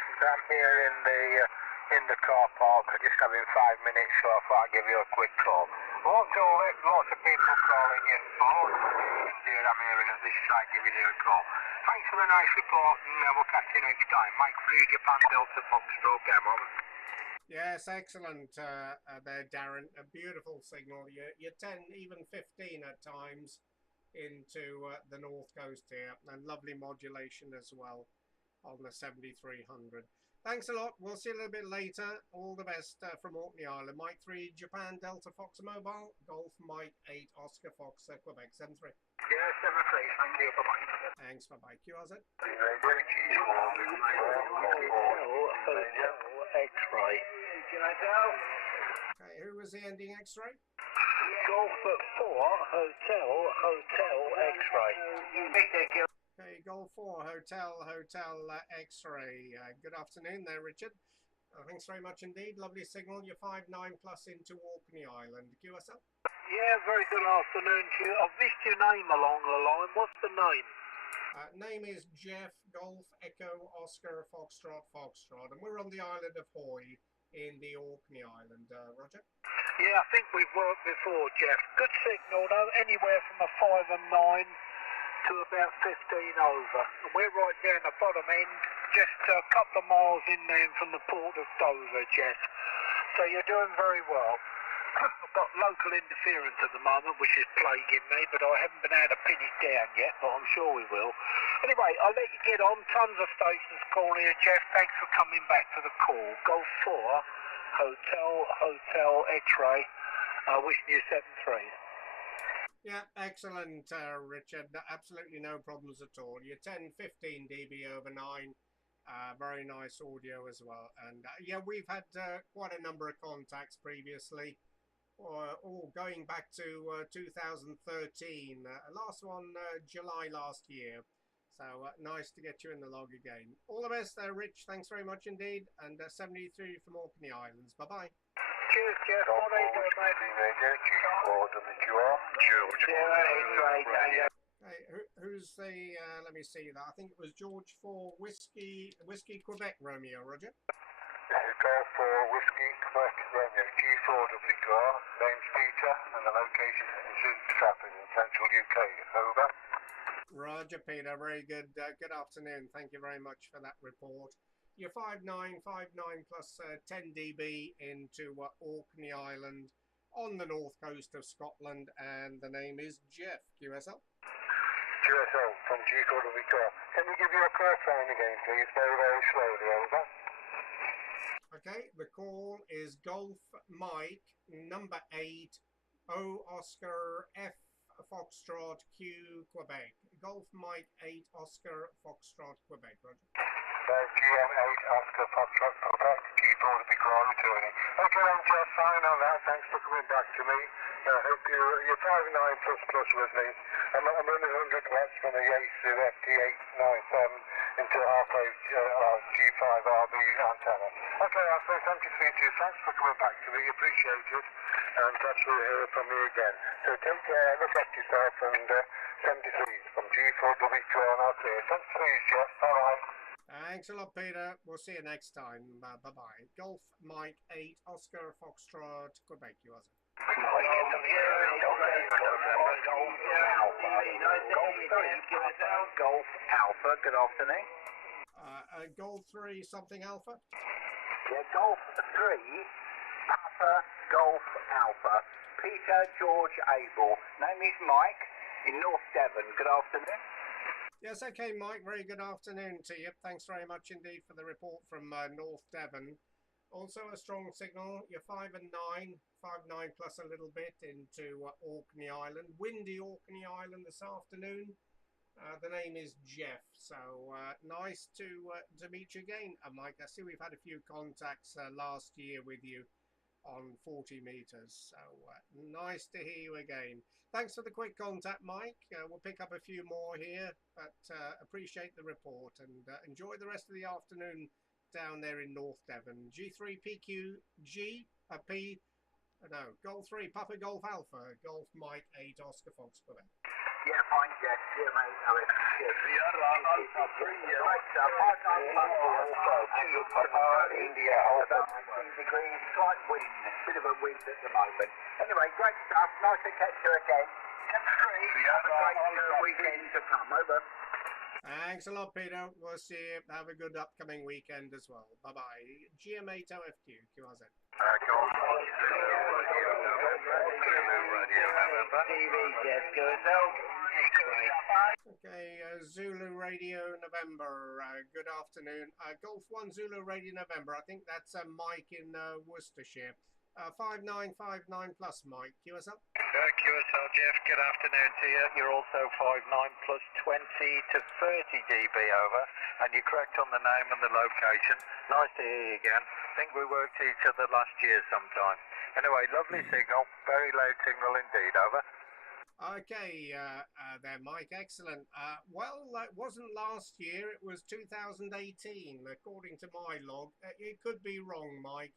in the car park. I'm just having 5 minutes, so I thought I'd give you a quick call. Lots of people calling your phone. Indeed, I'm hearing at this site giving you a call. Thanks for the nice report, and we'll catch you next time. Mike 3, Japan, Delta, Foxtrot, Gamma. Yes, excellent there, Darren. A beautiful signal. You're 10, even 15 at times into the north coast here, and lovely modulation as well on the 7300. Thanks a lot. We'll see you a little bit later. All the best from Orkney Island. Mike 3, Japan, Delta, Fox Mobile, Golf, Mike 8, Oscar, Fox, Quebec, 73. Yeah, 73. Thank you. Bye-bye. Thanks. Bye-bye. QRZ. X-ray. Okay, who was the ending X-ray? Golf at 4, Hotel, X-ray. Okay, Golf 4, Hotel, X-ray. Good afternoon there, Richard. Thanks very much indeed. Lovely signal. You're 59 plus into Orkney Island. QSL? Yeah, very good afternoon to you. I've missed your name along the line. What's the name? Name is Jeff, Golf, Echo, Oscar, Foxtrot. And we're on the island of Hoy in the Orkney Island. Roger? Yeah, I think we've worked before, Jeff. Good signal, though. Anywhere from a 5 and 9 to about 15 over. And we're right down the bottom end, just a couple of miles inland from the port of Dover, Jeff. So you're doing very well. I've got local interference at the moment, which is plaguing me, but I haven't been able to pin it down yet, but I'm sure we will. Anyway, I'll let you get on. Tons of stations calling you, Jeff. Thanks for coming back to the call. Golf 4, Hotel, X-ray. Wishing you 7-3. Yeah, excellent, Richard. Absolutely no problems at all. You're 10, 15 dB over 9. Very nice audio as well. And yeah, we've had quite a number of contacts previously. All going back to 2013. Last one, July last year. So nice to get you in the log again. All the best there, Rich. Thanks very much indeed. And 73 from Orkney Islands. Bye-bye. Cheers, Jeff. What are you doing, mate? Hey, who's was the, let me see that, I think it was George for Whiskey Quebec Romeo, Roger. Golf for Whiskey Quebec Romeo, G4WQR, name's Peter, and the location is in traffic in central UK. Over. Roger, Peter, very good. Good afternoon. Thank you very much for that report. You're 5959 plus 10 dB into Orkney Island on the north coast of Scotland, and the name is Jeff, QSL. QSL from G4WQR. Can you give your call sign again, please? Very, very slowly, over. Okay, the call is Golf Mike, number 8, O Oscar F Foxtrot Q Quebec. Golf Mike 8 Oscar Foxtrot Quebec, Roger. GM8 Oscar Foxtrot Quebec, G4WQR returning. Okay, I'm just fine on that. Thanks for coming back to me. I hope you're 59 plus with me. I'm running 100 watts from the Yaesu FT897 into halfway G5RB antenna. Okay, I'll say thank you to you. Thanks for coming back to me. Appreciate it. And perhaps we'll hear from you again. So take care, look after yourself, and 73 from G4WQR and I'll say thanks to you, Jeff. Bye-bye. Thanks a lot, Peter. We'll see you next time. Bye-bye. Golf Mike 8 Oscar Foxtrot Quebec, USA. Golf Alpha, good afternoon. Golf 3 something Alpha? Yeah, Golf 3, Papa Golf Alpha, Peter George Abel. Name is Mike in North Devon. Good afternoon. Yes, okay, Mike. Very good afternoon to you. Thanks very much indeed for the report from North Devon. Also a strong signal. You're 5 and 9, 5-9 plus a little bit into Orkney Island. Windy Orkney Island this afternoon. The name is Jeff. So nice to meet you again, Mike. I see we've had a few contacts last year with you on 40 meters. So nice to hear you again. Thanks for the quick contact, Mike. We'll pick up a few more here, but appreciate the report and enjoy the rest of the afternoon down there in North Devon. G3PQG, Golf 3, Papa Golf Alpha, Golf Mike 8, Oscar Fox, Quebec. Yeah, fine, Jeff. GM8OFQ. India, about 15 degrees, slight wind, bit of a wind at the moment. Anyway, great stuff. Nice to catch you again. Have a great weekend to come. Over. Thanks a lot, Peter. We'll see you. Have a good upcoming weekend as well. Bye-bye. GM8OFQ, QRZ. Okay, Zulu Radio November. Good afternoon. Golf 1 Zulu Radio November. I think that's Mike in Worcestershire. 5959 plus, Mike. QSL? QSL, Jeff. Good afternoon to you. You're also 59 plus 20 to 30 dB over, and you're correct on the name and the location. Nice to hear you again. I think we worked each other last year sometime. Anyway, lovely signal. Very loud signal indeed. Over. Okay, there, Mike. Excellent. Well, it wasn't last year. It was 2018, according to my log. It could be wrong, Mike.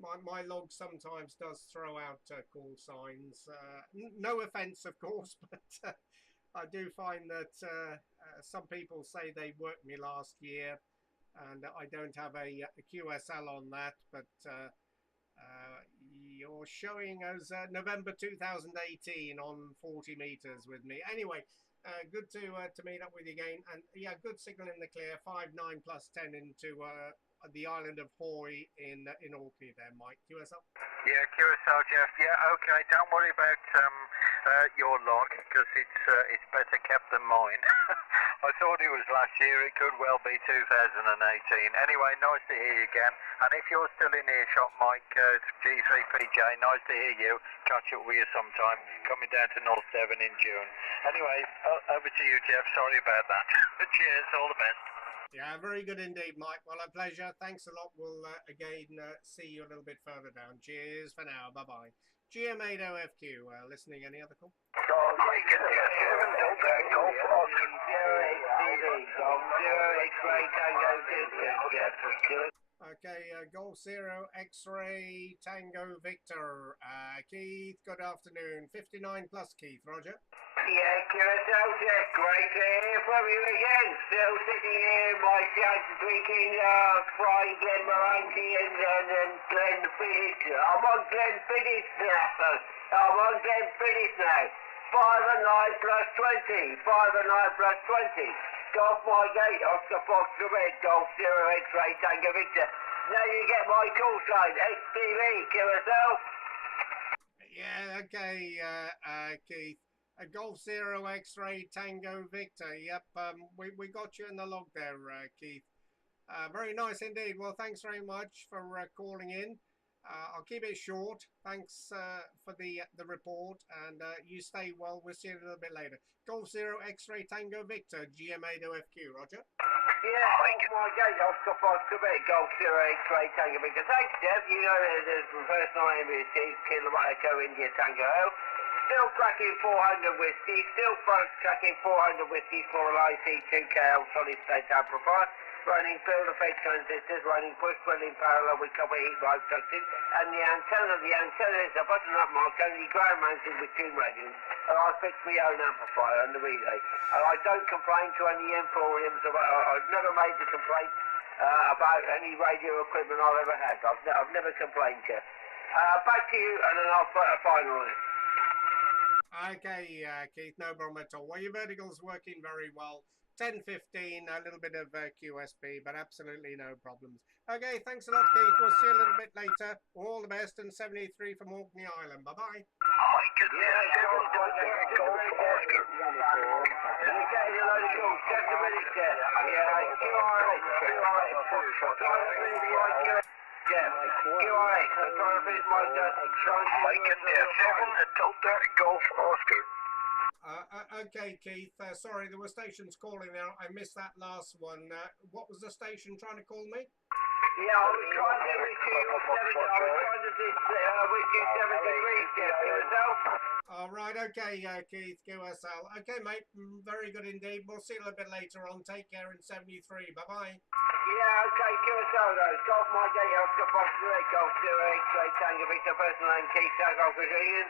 My log sometimes does throw out call signs. No offence, of course, but I do find that some people say they worked me last year, and I don't have a QSL on that, but you're showing as November 2018 on 40 meters with me. Anyway, good to meet up with you again, and yeah, good signal in the clear. 5-9 plus 10 into the island of Hoy in Orkney there, Mike. QSL? Yeah, QSL, Jeff. Yeah, okay. Don't worry about your log, because it's better kept than mine. I thought it was last year. It could well be 2018. Anyway, nice to hear you again. And if you're still in earshot, Mike, G3PJ, nice to hear you. Catch up with you sometime. Coming down to North Devon in June. Anyway, over to you, Jeff. Sorry about that. Cheers. All the best. Yeah, very good indeed, Mike. Well, a pleasure. Thanks a lot. We'll again see you a little bit further down. Cheers for now. Bye-bye. GM8OFQ, listening. Any other call? Okay, Golf 0 X-Ray Tango Victor. Keith, good afternoon. 59 plus, Keith. Roger. Yeah, Curacao, Jeff, great to hear from you again. Still sitting here in my shed drinking frying Glen Morangi and Glen Fiddich. I'm on Glen Fiddich now. I'm on Glen Fiddich now. 5 and 9 plus 20. 5 and 9 plus 20. Golf my gate, Oscar Fox Quebec, Golf 0 X-Ray Tango Victor. Now you get my call sign, XTV, Curacao. Yeah, okay, Keith. Golf 0 X-Ray Tango Victor. Yep, we got you in the log there, Keith. Very nice indeed. Well, thanks very much for calling in. I'll keep it short. Thanks for the report, and you stay well. We'll see you a little bit later. Golf 0 X-Ray Tango Victor, GM8OFQ, Roger. Yeah, my gate, Oscar Fox Quebec, Golf 0 X-Ray Tango Victor. Thanks, Jeff. You know the first name is Kilo Echo India Tango. Still cracking 400 whiskey, still cracking 400 whiskies for an IC2KL solid state amplifier, running field effect transistors, running push pull in parallel with copper heat pipe ducting, and the antenna is a button up mic only ground mounted with 2 radios, and I fixed my own amplifier on the relay. And I don't complain to any emporiums about, I've never made the complaint about any radio equipment I've ever had. I've never complained to you. Back to you, and then I'll put a final on it. Okay, Keith, no problem at all. Well, your vertical's working very well. 10:15, a little bit of QSP, but absolutely no problems. Okay, thanks a lot, Keith. We'll see you a little bit later. All the best, and 73 from Orkney Island. Bye-bye. Okay, Keith. Sorry, there were stations calling now. I missed that last one. What was the station trying to call me? Yeah, I was trying to reach you. I was trying to reach you 73, Jeff. Yourself? All right. Okay, Keith. QSL. Okay, mate. Very good indeed. We'll see you a little bit later on. Take care in 73. Bye-bye. Yeah, okay, QSL though. Golf my gate, Oscar Fox Golf 0 X-Ray Tango Victor, personal name Keith Golf Brazilian.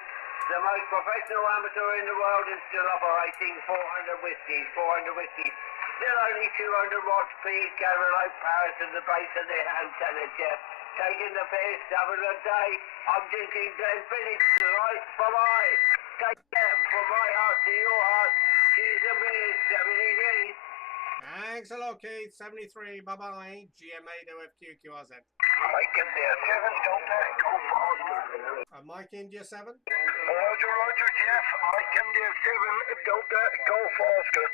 The most professional amateur in the world and still operating 400 whiskies. Still only 200 watts speed, carrying low power to the base of the antenna, Jeff. Taking the piss, having a day. I'm drinking Glen Fiddich tonight. Bye-bye. Take care from my heart to your heart. Cheers and beers, 73. Thanks a lot, Keith. 73. Bye-bye. GM8OFQ QRZ. Mike India 7, Delta, Golf Oscar. Mike India 7. Roger, Jeff. Mike India 7, Delta, Golf Oscar.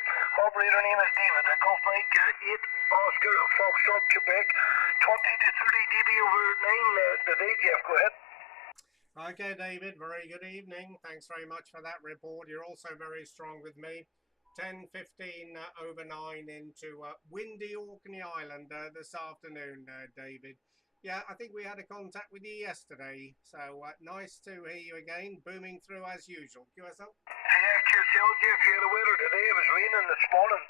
Operator name is David. Golf Mike 8, Oscar, Foxtrot, Quebec. 20 to 30 dB over 9 today, Jeff. Go ahead. Okay, David. Very good evening. Thanks very much for that report. You're also very strong with me. 10:15 over 9 into windy Orkney Island this afternoon, David. Yeah, I think we had a contact with you yesterday, so nice to hear you again, booming through as usual. QSL? Yeah, QSL, Jeff, you had a weather today. It was raining this morning,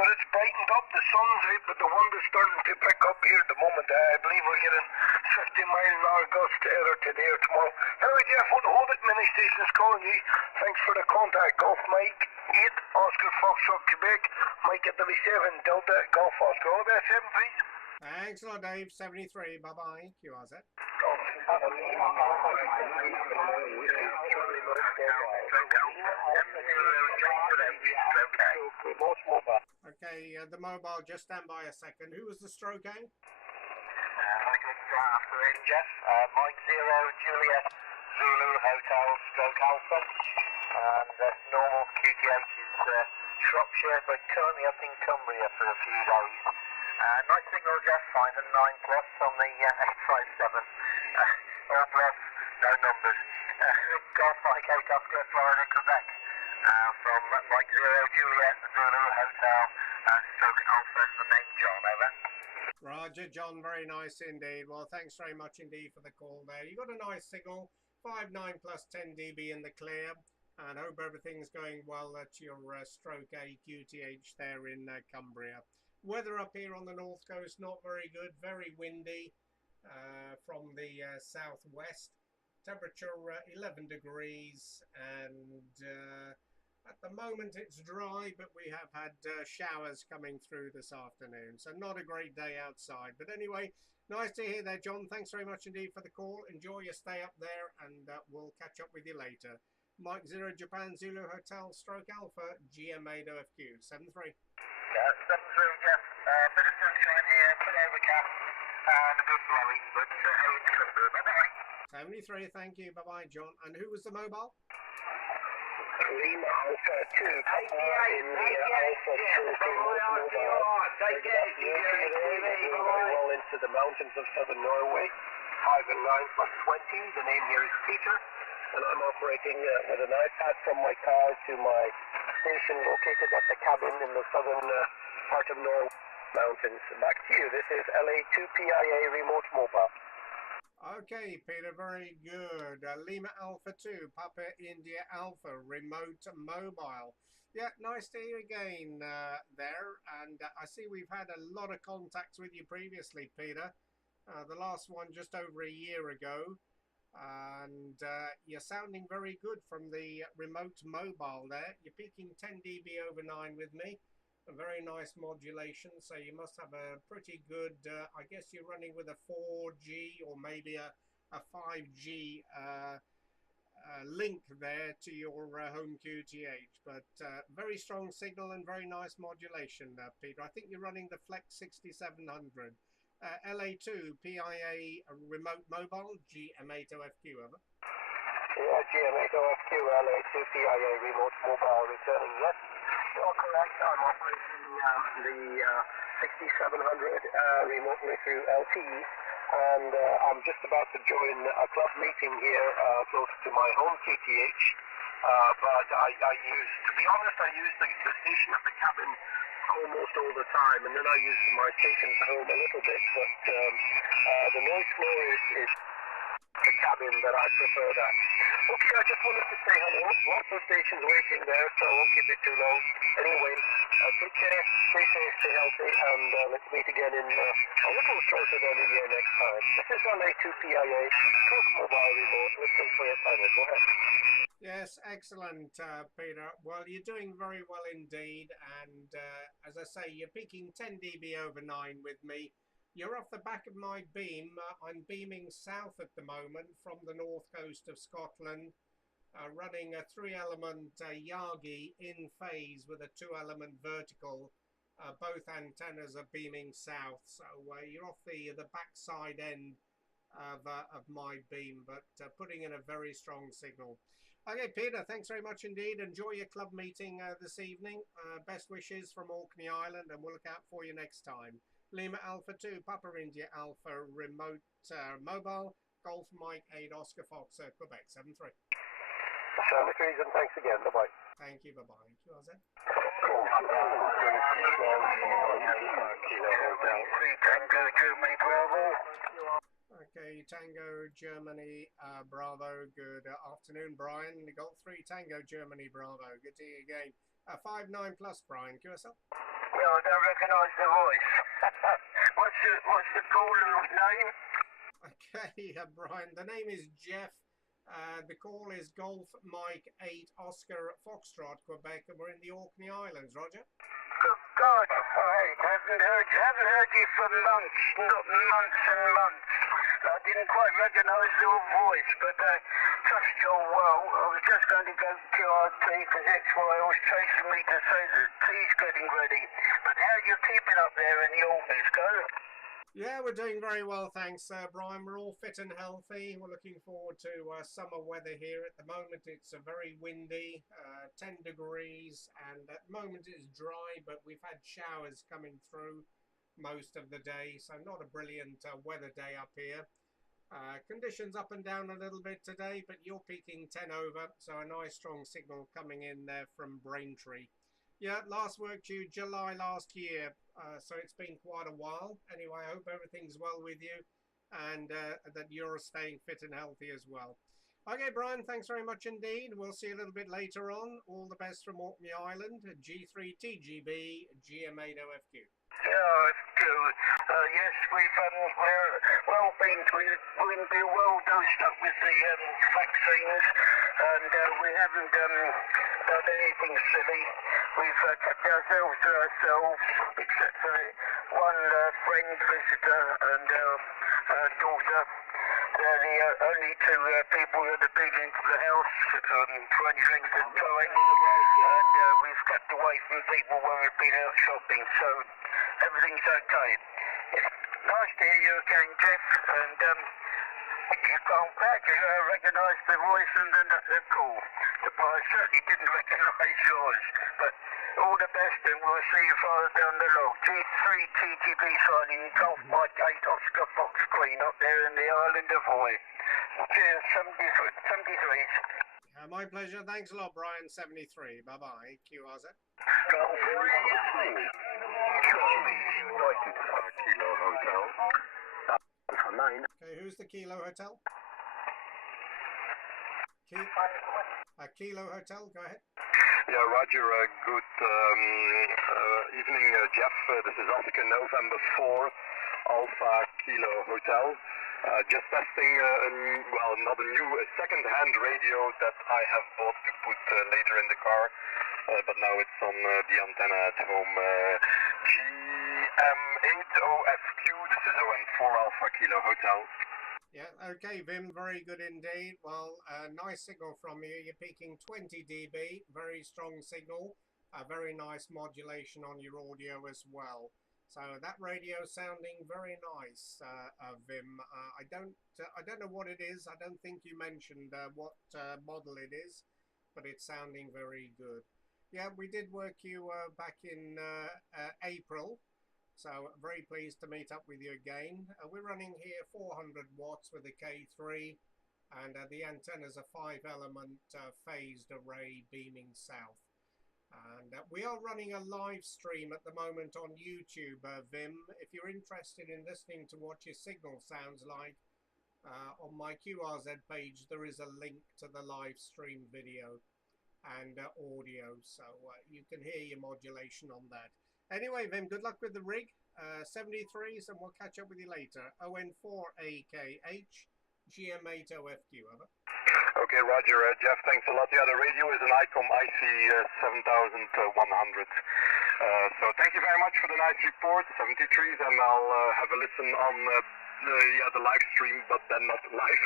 but it's brightened up. The sun's out, but the wind is starting to pick up here at the moment. I believe we're getting 50-mile-an-hour gusts either today or tomorrow. Anyway, Jeff, hold it, many stations calling you. Thanks for the contact. Golf Mike 8, Oscar Foxtrot, Quebec. Mike at 37, Delta, Golf Oscar. All the best, 7, please. Thanks a lot, Dave. 73. Bye-bye. QRZ. Okay, the mobile, just stand by a second. Who was the stroke, eh? Good afternoon, Jeff. Mike 0, Juliet, Zulu, Hotel, Stroke Alpha. And normal QTH is Shropshire, but currently up in Cumbria for a few days. Nice signal, Jeff, 5 and 9 plus on the 857. All plus, no numbers. Golf Mike 8 Oscar, Florida, Quebec. From Mike 0, Juliet, Zulu, Hotel, Stroke Alpha, the name John, over. Roger, John, very nice indeed. Well, thanks very much indeed for the call there. You got a nice signal, 5.9 plus 10 dB in the clear, and hope everything's going well at your stroke A QTH there in Cumbria. Weather up here on the north coast, not very good, very windy from the southwest. Temperature 11 degrees, and at the moment it's dry, but we have had showers coming through this afternoon, so not a great day outside. But anyway, nice to hear that, John. Thanks very much indeed for the call. Enjoy your stay up there, and we'll catch up with you later. Mike 0 Japan Zulu Hotel Stroke Alpha GM8OFQ 73. Yeah, 73, Jeff. Bit of sunshine here, bit overcast, and a bit blowing, but everything's going good. Bye-bye. 73, thank you. Bye-bye, John. And who was the mobile? Lima Alpha 2, Papa India Alpha 2, Take care, well into the mountains of southern Norway. 5 and 9 plus 20. The name here is Peter, and I'm operating with an iPad from my car to my station located at the cabin in the southern part of Norway mountains. Back to you. This is LA2PIA remote mobile. Okay, Peter, very good. Lima Alpha 2, Papa India Alpha, remote mobile. Yeah, nice to hear you again there. And I see we've had a lot of contacts with you previously, Peter. The last one just over a year ago. And you're sounding very good from the remote mobile there. You're peaking 10 dB over 9 with me. A very nice modulation, so you must have a pretty good, I guess you're running with a 4G or maybe a 5G link there to your home QTH, but very strong signal and very nice modulation, Peter. I think you're running the Flex 6700. LA2 PIA remote mobile GM8OFQ, over. Yeah, GM8OFQ, LA2 PIA remote mobile returning, yes. All correct. I'm operating the 6700 remotely through LTE, and I'm just about to join a club meeting here close to my home QTH. But I use, to be honest, I use the station at the cabin almost all the time, and then I use my station at home a little bit. But the noise floor is the cabin that I prefer that. Okay, I just wanted to say hello. Lots of stations waiting there, so I won't keep it too long. Anyway, take care, stay safe, stay healthy, and let's meet again in a little shorter than a year next time. This is LA2PIA, Stroke Mobile Remote. Listen for your timer. Go ahead. Yes, excellent, Peter. Well, you're doing very well indeed, and as I say, you're peaking 10 dB over 9 with me. You're off the back of my beam. I'm beaming south at the moment from the north coast of Scotland, running a 3-element Yagi in phase with a 2-element vertical. Both antennas are beaming south, so you're off the backside end of my beam, but putting in a very strong signal. Okay, Peter, thanks very much indeed. Enjoy your club meeting this evening. Best wishes from Orkney Island, and we'll look out for you next time. Lima Alpha 2, Papa India Alpha, remote mobile, Golf Mike 8 Oscar Fox, Quebec 73. 73, and thanks again. Bye-bye. Thank you, bye-bye. QRZ. Okay, Tango Germany Bravo, good afternoon, Brian. Golf 3 Tango Germany Bravo, good to hear you again. 5-9 plus, Brian, QSL. No, I don't recognise the voice. What's the caller's name? Okay, Brian, the name is Jeff. The call is Golf Mike 8 Oscar Foxtrot, Quebec, and we're in the Orkney Islands. Roger? Good God, I haven't heard you for months, not months and months. I didn't quite recognise your voice, but trust you're well. I was just going to go to RT because XY was chasing me to say that tea's getting ready. But how are you keeping up there in the Orkneys, girl? Yeah, we're doing very well, thanks, Brian. We're all fit and healthy. We're looking forward to summer weather here. At the moment, it's very windy, 10 degrees, and at the moment it's dry, but we've had showers coming through most of the day, so not a brilliant weather day up here. Conditions up and down a little bit today, but you're peaking 10 over, so a nice strong signal coming in there from Braintree. Yeah, last worked you July last year, so it's been quite a while. Anyway, I hope everything's well with you and that you're staying fit and healthy as well. Okay, Brian, thanks very much indeed. We'll see you a little bit later on. All the best from Orkney Island, G3TGB, GM8OFQ. Yeah, it's good. Yes, we're well been well dosed up with the vaccines, and we haven't done anything silly. We've kept ourselves to ourselves, except for one friend visitor and our daughter. They're the only two people that have been into the house for any length of time, and we've kept away from people when we've been out shopping, so everything's okay. Nice to hear you again, Jeff, and you come back, I recognise the voice and the call. But I certainly didn't recognise yours, but all the best, and we'll see you farther down the log. G3TGB signing Golf Mike 8 Oscar Fox Queen up there in the island of Hoy. Cheers, 73s. My pleasure. Thanks a lot, Brian. 73. Bye-bye. QRZ. Golf Charlie United Kilo Hotel. For 9. Okay, who's the Kilo Hotel? Kilo Hotel, go ahead. Yeah, Roger. Good evening, Jeff. This is Oscar November 4, Alpha Kilo Hotel. Just testing, not a new, second-hand radio that I have bought to put later in the car, but now it's on the antenna at home. GM8OFQ, this is ON4 Alpha Kilo Hotel. Yeah, okay, Vim, very good indeed. Well, nice signal from you. You're peaking 20 dB, very strong signal. Very nice modulation on your audio as well. So that radio sounding very nice, Vim. I don't know what it is. I don't think you mentioned what model it is, but it's sounding very good. Yeah, we did work you back in April. So very pleased to meet up with you again. We're running here 400 watts with a K3, and the antenna's a 5-element phased array beaming south. And we are running a live stream at the moment on YouTube, Vim. If you're interested in listening to what your signal sounds like, on my QRZ page there is a link to the live stream video and audio, so you can hear your modulation on that. Anyway, Vim, good luck with the rig. 73s, and we'll catch up with you later. ON4AKH, GM8OFQ, over. Okay, Roger. Jeff, thanks a lot. Yeah, the radio is an ICOM IC 7100. So thank you very much for the nice report, 73s, and I'll have a listen on the live stream, but then not live,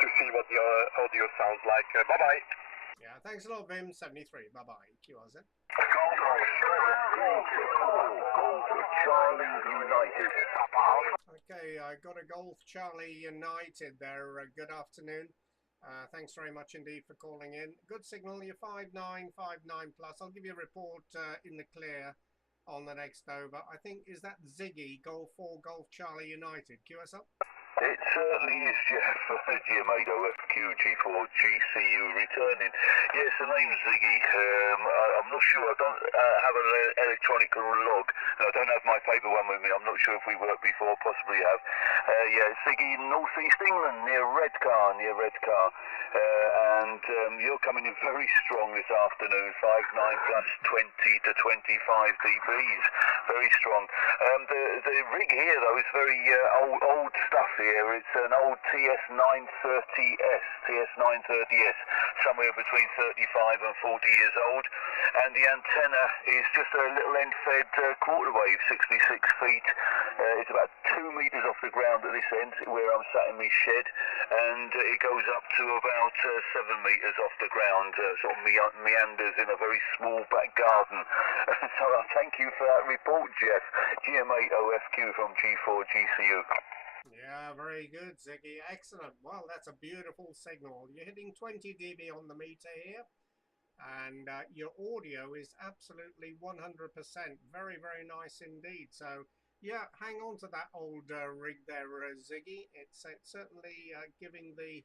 to see what the audio sounds like. Bye-bye. Yeah, thanks a lot, Vim. 73. Bye-bye. QRZ. Okay, I got a Golf Charlie United there. Good afternoon. Thanks very much indeed for calling in. Good signal, you're 5959 plus. I'll give you a report in the clear on the next over. I think, is that Ziggy, Golf 4 Golf Charlie United? QSL? It certainly is, Jeff. GM8OFQ G4 GCU returning. Yes, the name's Ziggy. I'm not sure. I don't have an electronic log. I don't have my paper one with me. I'm not sure if we worked before. Possibly have. Yeah, Ziggy, North East England, near Redcar. And you're coming in very strong this afternoon. 5.9 plus 20 to 25 dBs. Very strong. The rig here, though, is very old stuff here. It's an old TS930S, somewhere between 35 and 40 years old, and the antenna is just a little end-fed quarter wave, 66 feet. It's about 2 meters off the ground at this end where I'm sat in my shed, and it goes up to about 7 meters off the ground, sort of meanders in a very small back garden. So I thank you for that report, Jeff. GM8OFQ from G4 GCU. Yeah, very good, Ziggy. Excellent. Well, that's a beautiful signal. You're hitting 20 dB on the meter here, and your audio is absolutely 100%. Very, very nice indeed. So, yeah, hang on to that old rig there, Ziggy. It's certainly giving the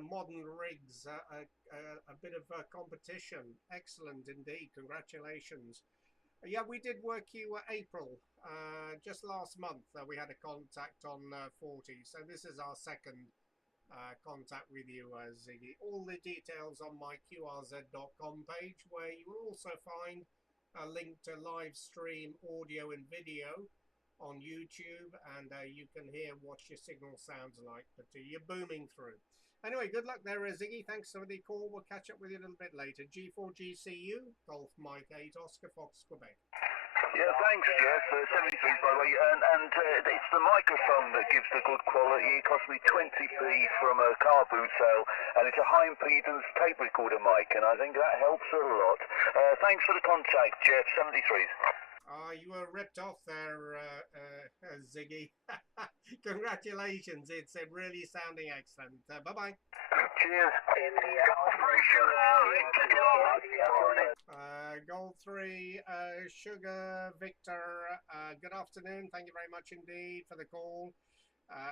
modern rigs a bit of competition. Excellent indeed. Congratulations. Yeah, we did work you April, just last month. We had a contact on 40, so this is our second contact with you, Ziggy. All the details on my QRZ.com page, where you will also find a link to live stream audio and video on YouTube, and you can hear what your signal sounds like, but you're booming through. Anyway, good luck there, Ziggy. Thanks for the call. We'll catch up with you a little bit later. G4GCU, Golf Mike 8, Oscar Fox, Quebec. Yeah, thanks, Jeff. 73, by the way. And it's the microphone that gives the good quality. It cost me 20p from a car boot sale, and it's a high impedance tape recorder mic, and I think that helps a lot. Thanks for the contact, Jeff. 73s. You were ripped off there, Ziggy. Congratulations. It's really sounding excellent. Bye-bye. Cheers. Gold 3, Sugar Victor. Good afternoon. Thank you very much indeed for the call.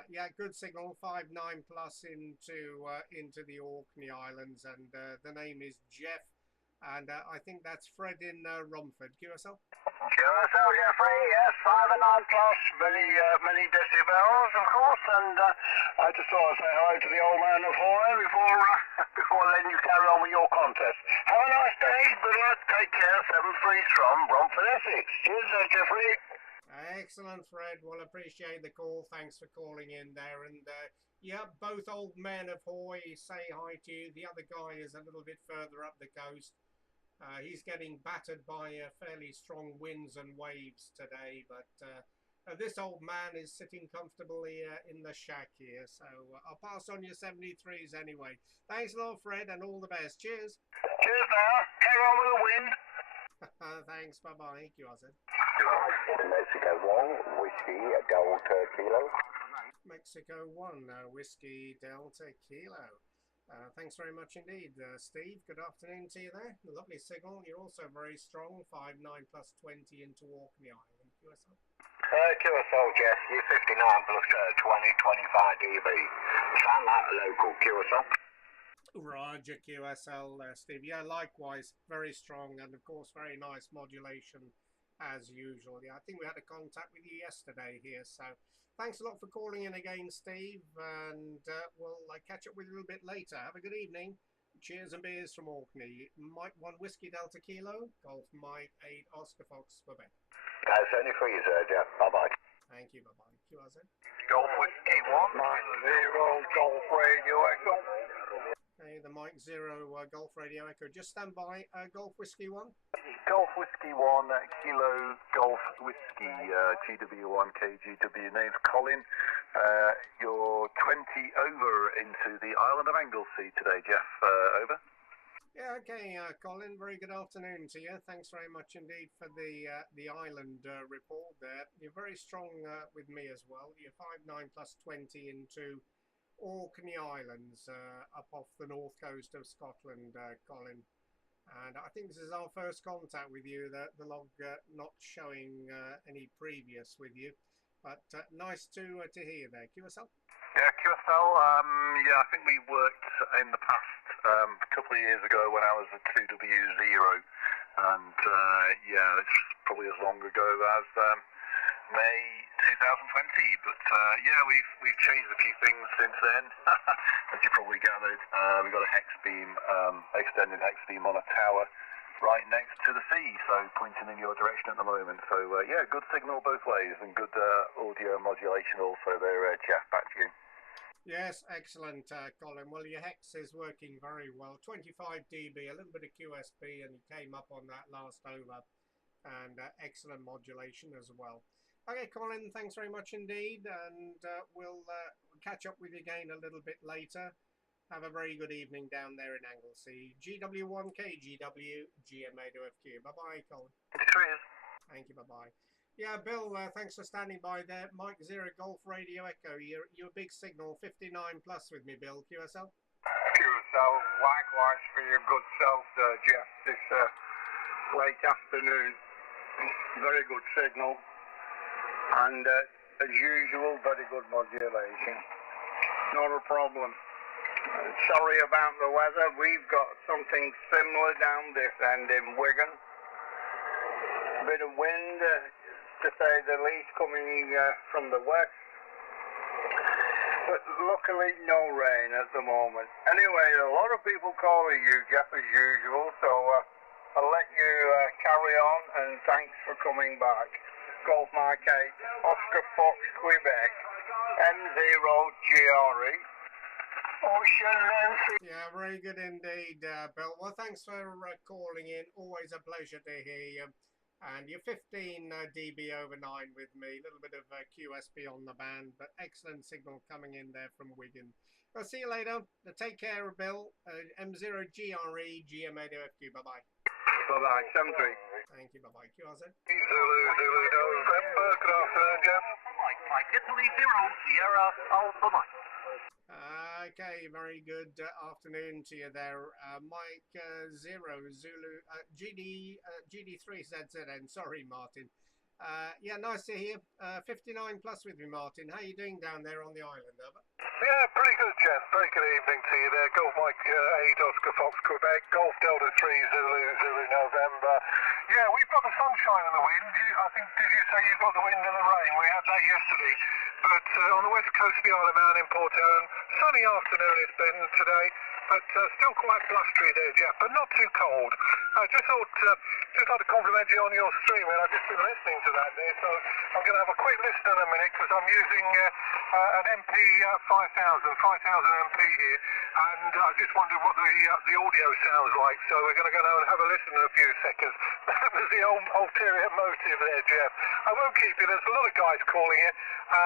Yeah, good signal. 5.9 plus into the Orkney Islands, and the name is Jeff. And I think that's Fred in Romford. QSL? QSL, Jeffrey, yes, 5 and 9 plus, many decibels, of course, and I just thought I'd say hi to the old man of Hawaii before letting you carry on with your contest. Have a nice day, good luck, take care, 7-3 from Romford, Essex. Cheers, Jeffrey. Excellent, Fred. Well, appreciate the call. Thanks for calling in there. And yeah, both old men of Hawaii say hi to you. The other guy is a little bit further up the coast. He's getting battered by fairly strong winds and waves today, but this old man is sitting comfortably in the shack here, so I'll pass on your 73s anyway. Thanks a lot, Fred, and all the best. Cheers. Cheers now. Carry on with the wind. Thanks. Bye-bye. QRZ. Mexico 1, Whiskey, Delta Kilo. Mexico 1, Whiskey Delta Kilo. Thanks very much indeed, Steve. Good afternoon to you there. Lovely signal. You're also very strong. 5.9 plus 20 into Orkney Island. QSL? QSL, Jeff, U59 plus 20, 25 dB. Sound like a local QSL. Roger, QSL, Steve. Yeah, likewise. Very strong, and of course, very nice modulation as usual. Yeah, I think we had a contact with you yesterday here, so thanks a lot for calling in again, Steve, and we'll catch up with you a little bit later. Have a good evening. Cheers and beers from Orkney. Mike 1 Whiskey Delta Kilo, Golf Mike 8 Oscar Fox, Quebec. 73s, Jeff. Bye-bye. Thank you. Bye-bye. QRZ? Golf Whiskey 1, 0, Golf Radio Echo. Okay, the Mike 0 Golf Radio Echo. Just stand by. Golf Whiskey 1. Golf Whiskey 1, Kilo Golf Whiskey, GW1 KGW. Name's Colin. You're 20 over into the island of Anglesey today, Jeff. Over. Yeah, okay, Colin. Very good afternoon to you. Thanks very much indeed for the island report there. You're very strong with me as well. You're 5.9 plus 20 into Orkney Islands, up off the north coast of Scotland, Colin. And I think this is our first contact with you. The log not showing any previous with you, but nice to hear there. QSL? Yeah, QSL. Yeah, I think we worked in the past a couple of years ago when I was at 2W0, and yeah, it's probably as long ago as May 2020. But yeah, we've changed a few things since then. As you probably gathered, we've got a hex beam, extended hex beam on a tower right next to the sea, so pointing in your direction at the moment. So yeah, good signal both ways, and good audio modulation also there, Jeff. Back to you. Yes, excellent, Colin. Well, your hex is working very well. 25 dB, a little bit of QSB, and you came up on that last over, and excellent modulation as well. Okay, Colin, thanks very much indeed, and we'll catch up with you again a little bit later. Have a very good evening down there in Anglesey. GW1KGW, GM8OFQ. Bye-bye, Colin. Thank you, bye-bye. Yeah, Bill, thanks for standing by there. Mike 0 Golf Radio Echo. You're a big signal, 59 plus with me, Bill. QSL? QSL, likewise for your good self, Jeff, this late afternoon. Very good signal. And as usual, very good modulation. Not a problem. Sorry about the weather. We've got something similar down this end in Wigan. A bit of wind, to say the least, coming from the west. but luckily no rain at the moment. Anyway, a lot of people calling you, Jeff, as usual, so I'll let you carry on, and thanks for coming back. Golf Mike 8, Oscar Fox, Quebec, M0GRE, Ocean Nancy. Yeah, very good indeed, Bill. Well, thanks for calling in. Always a pleasure to hear you. And you're 15 dB over 9 with me. A little bit of QSP on the band, but excellent signal coming in there from Wigan. I'll see you later. Take care, Bill. M0GRE, GM8OFQ. Bye-bye. Bye-bye, 7-3. Thank you. Bye-bye. QRZ. Zulu November, good afternoon, Jeff. Mike, Italy 0, Sierra Alpha Mike. Okay, very good afternoon to you there, Mike 0 Zulu GD3ZZN. Sorry, Martin. Yeah, nice to hear. 59 plus with me, Martin. How are you doing down there on the island? Over. Yeah, pretty good, Jeff. Very good evening to you there. Golf Mike 8 Oscar Fox Quebec, Golf Delta 3 Zulu November. Yeah, we've got the sunshine and the wind. I think, did you say you've got the wind and the rain? We had that yesterday. But on the west coast of the Isle of Man in Port Ellen, sunny afternoon it's been today, but still quite blustery there, Jeff, but not too cold. I just thought, just like to compliment you on your stream, and I've just been listening to that there, so I'm going to have a quick listen in a minute, because I'm using an MP 5000 MP here, and I just wondered what the audio sounds like, so we're going to go now and have a listen in a few seconds. That was the ulterior motive there, Jeff. I won't keep you, there's a lot of guys calling you.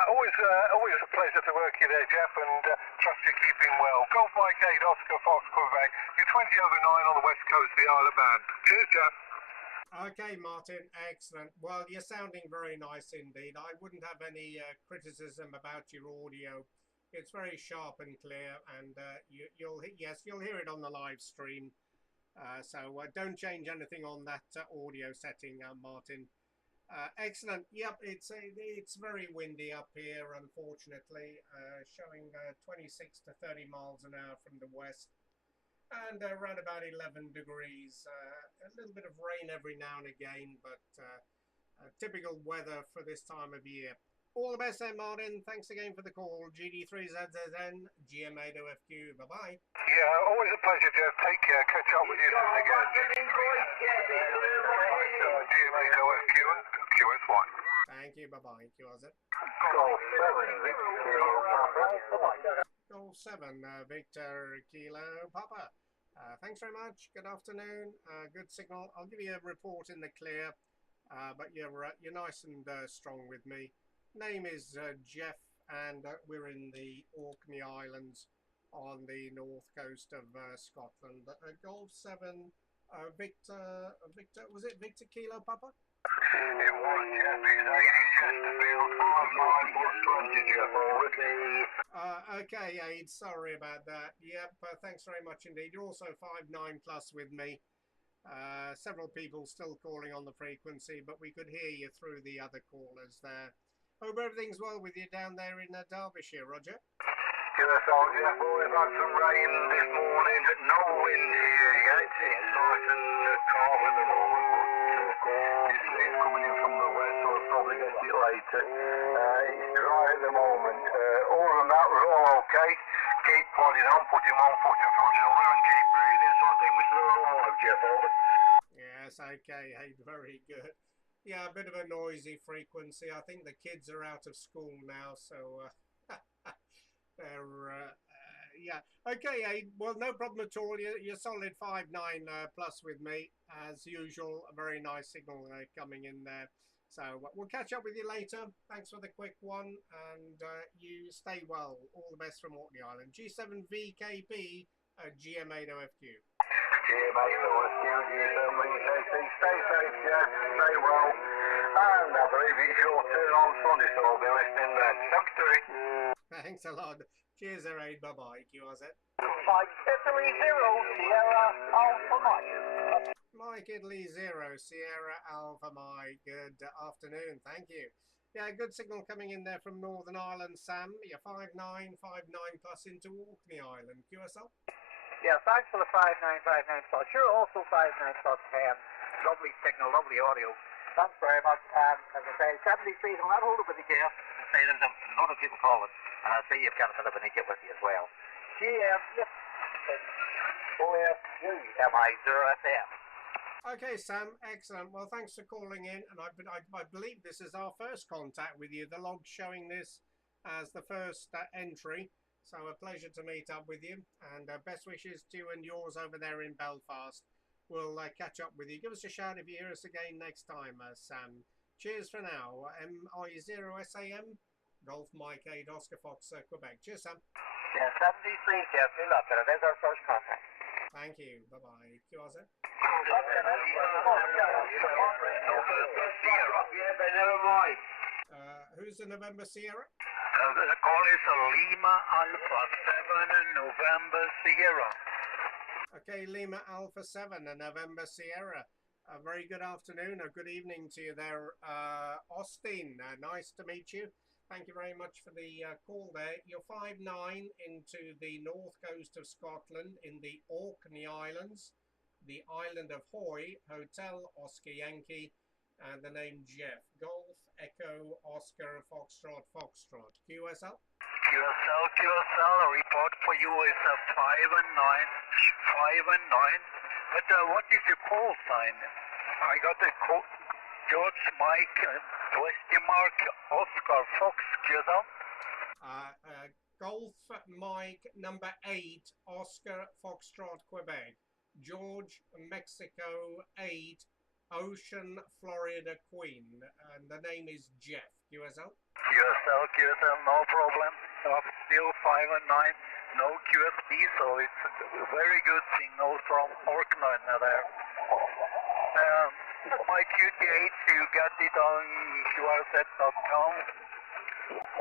Always a pleasure to work you there, Jeff, and trust you're keeping well. Golf Mike 8 Oscar Fox Quebec, you're 20 over 9 on the west coast of the Isle of Man. Cheers, Jeff. Okay, Martin, excellent. Well, you're sounding very nice indeed. I wouldn't have any criticism about your audio. It's very sharp and clear, and you'll hear it on the live stream. So don't change anything on that audio setting, Martin. Excellent. Yep, it's very windy up here, unfortunately, showing 26 to 30 miles an hour from the west, and around about 11 degrees. A little bit of rain every now and again, but typical weather for this time of year. All the best then, Martin. Thanks again for the call. GD3ZZN, GM8OFQ. Bye-bye. Yeah, always a pleasure, Jeff. Take care. Catch up with you soon again. GM8OFQ and QS1. Thank you. Bye-bye. QRZ. Golf 7, Victor Kilo Papa. Thanks very much. Good afternoon. Good signal. I'll give you a report in the clear, but you're nice and strong with me. Name is Jeff, and we're in the Orkney Islands on the north coast of Scotland. Golf 7, Victor, was it Victor Kilo Papa? It was, Jeff. Okay, Aid, sorry about that. Yep, thanks very much indeed. You're also 5'9" plus with me. Several people still calling on the frequency, but we could hear you through the other callers there. Hope everything's well with you down there in Derbyshire, Roger. QSL, Jeff, we've had some rain this morning, no wind here yet. It's nice and calm at the moment, but it's coming in from the west, so we'll probably get it later. It's dry at the moment. Other than that, we're all okay. Keep plodding on, putting one foot in front of the other and keep breathing, so I think we're still alive, Jeff, over. Yes, okay, hey, very good. Yeah, a bit of a noisy frequency. I think the kids are out of school now, so they're yeah. Okay, Aid. Well, no problem at all. You're solid 5'9" plus with me as usual. A very nice signal coming in there. So we'll catch up with you later. Thanks for the quick one, and you stay well. All the best from Orkney Island. G7VKP, GM8OFQ. GM8OFQ, G7VKP. Stay safe, Jeff. Stay well. And I believe it's your turn on Sunday, so I'll be listening then. Thanks, Thanks a lot. Cheers, Aid. Bye-bye. QRZ. Mike Italy 0, Sierra Alpha Mike. Mike Italy 0, Sierra Alpha Mike. Good afternoon. Thank you. Yeah, good signal coming in there from Northern Ireland, Sam. You're 5'9", 5'9" plus into Orkney Island. QSL? Yeah, thanks for the 5'9", 5'9" plus. You're also 5'9" plus. Lovely signal, lovely audio. Thanks very much. As I say, 73 is not hold up with the gear. say there's a lot of people calling, and I see you've got a bit of an idiot with you as well. GM8OFQ, MI0FM. Okay, Sam, excellent. Well, thanks for calling in, and I believe this is our first contact with you. The log's showing this as the first entry, so a pleasure to meet up with you, and best wishes to you and yours over there in Belfast. We'll catch up with you. Give us a shout if you hear us again next time, Sam. Cheers for now. MI0SAM, Golf Mike 8 Oscar Fox, Quebec. Cheers, Sam. Yeah, 73, Jeff. Good luck. There's our first contact. Thank you. Bye-bye. QRZ. Who's the November Sierra? The call is Lima Alpha 7 November Sierra. Okay, Lima Alpha 7 and November Sierra. A very good afternoon or good evening to you there, Austin. Nice to meet you. Thank you very much for the call there. You're 5'9" into the north coast of Scotland in the Orkney Islands, the island of Hoy, Hotel Oscar Yankee, and the name Jeff. Golf, Echo, Oscar, Foxtrot, Foxtrot. QSL? QSL, a report for you is a 5 and 9. But what is your call sign? I got the call. George Mike, question mark, Oscar Fox, QSL? Golf Mike number 8, Oscar Foxtrot, Quebec. George, Mexico 8, Ocean, Florida, Queen. And the name is Jeff. QSL? QSL, no problem. Still 5 and 9, no QSB, so it's a very good signal from Orkney there. My QT8, you got it on QRZ.com,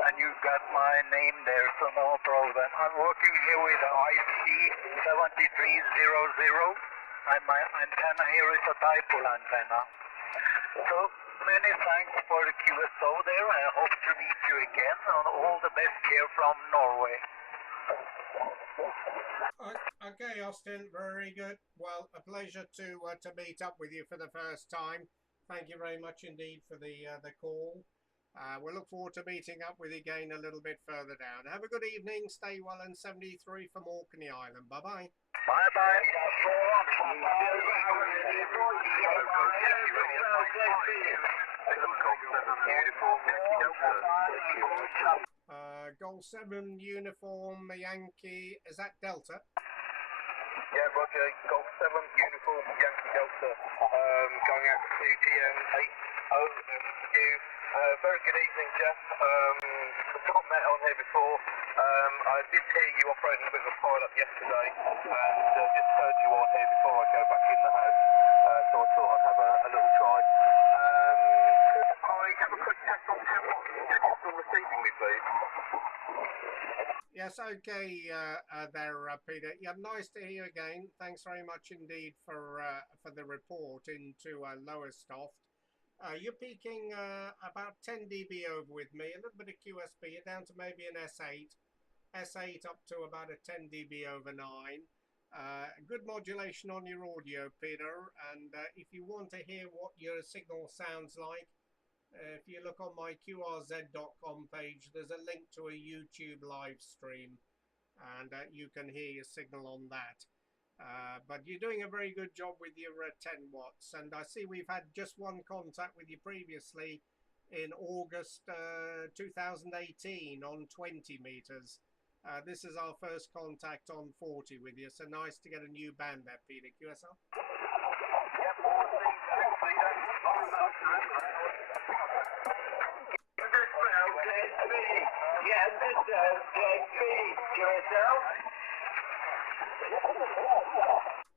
and you got my name there, so no problem. I'm working here with IC7300, and my antenna here is a dipole antenna. So many thanks for the QSO there. I hope to meet you again, and all the best here from Norway. Okay, Austin, very good. Well, a pleasure to meet up with you for the first time. Thank you very much indeed for the call. We'll look forward to meeting up with you again a little bit further down. Have a good evening. Stay well, and 73 from Orkney Island. Bye-bye. Bye-bye. Golf 7 uniform Yankee, is that Delta? Yeah, Roger, Golf 7 uniform Yankee Delta, going out to GM8OFQ. Very good evening, Jeff. I've not met on here before. I did hear you operating a bit of a pilot yesterday, and just heard you on here before I go back in the house. So I thought I'd have a little try. I have a quick check on camera. Can you still receiving me, please? Yes, okay, there, Peter. Yeah, nice to hear you again. Thanks very much indeed for the report into Lowestoft. You're peaking about 10 dB over with me, a little bit of QSB. You're down to maybe an S8 up to about a 10 dB over 9. Good modulation on your audio, Peter. And if you want to hear what your signal sounds like, if you look on my QRZ.com page, there's a link to a YouTube live stream, and you can hear your signal on that. But you're doing a very good job with your 10 watts, and I see we've had just one contact with you previously in August 2018 on 20 meters. This is our first contact on 40 with you, so nice to get a new band there, Peter. QSL?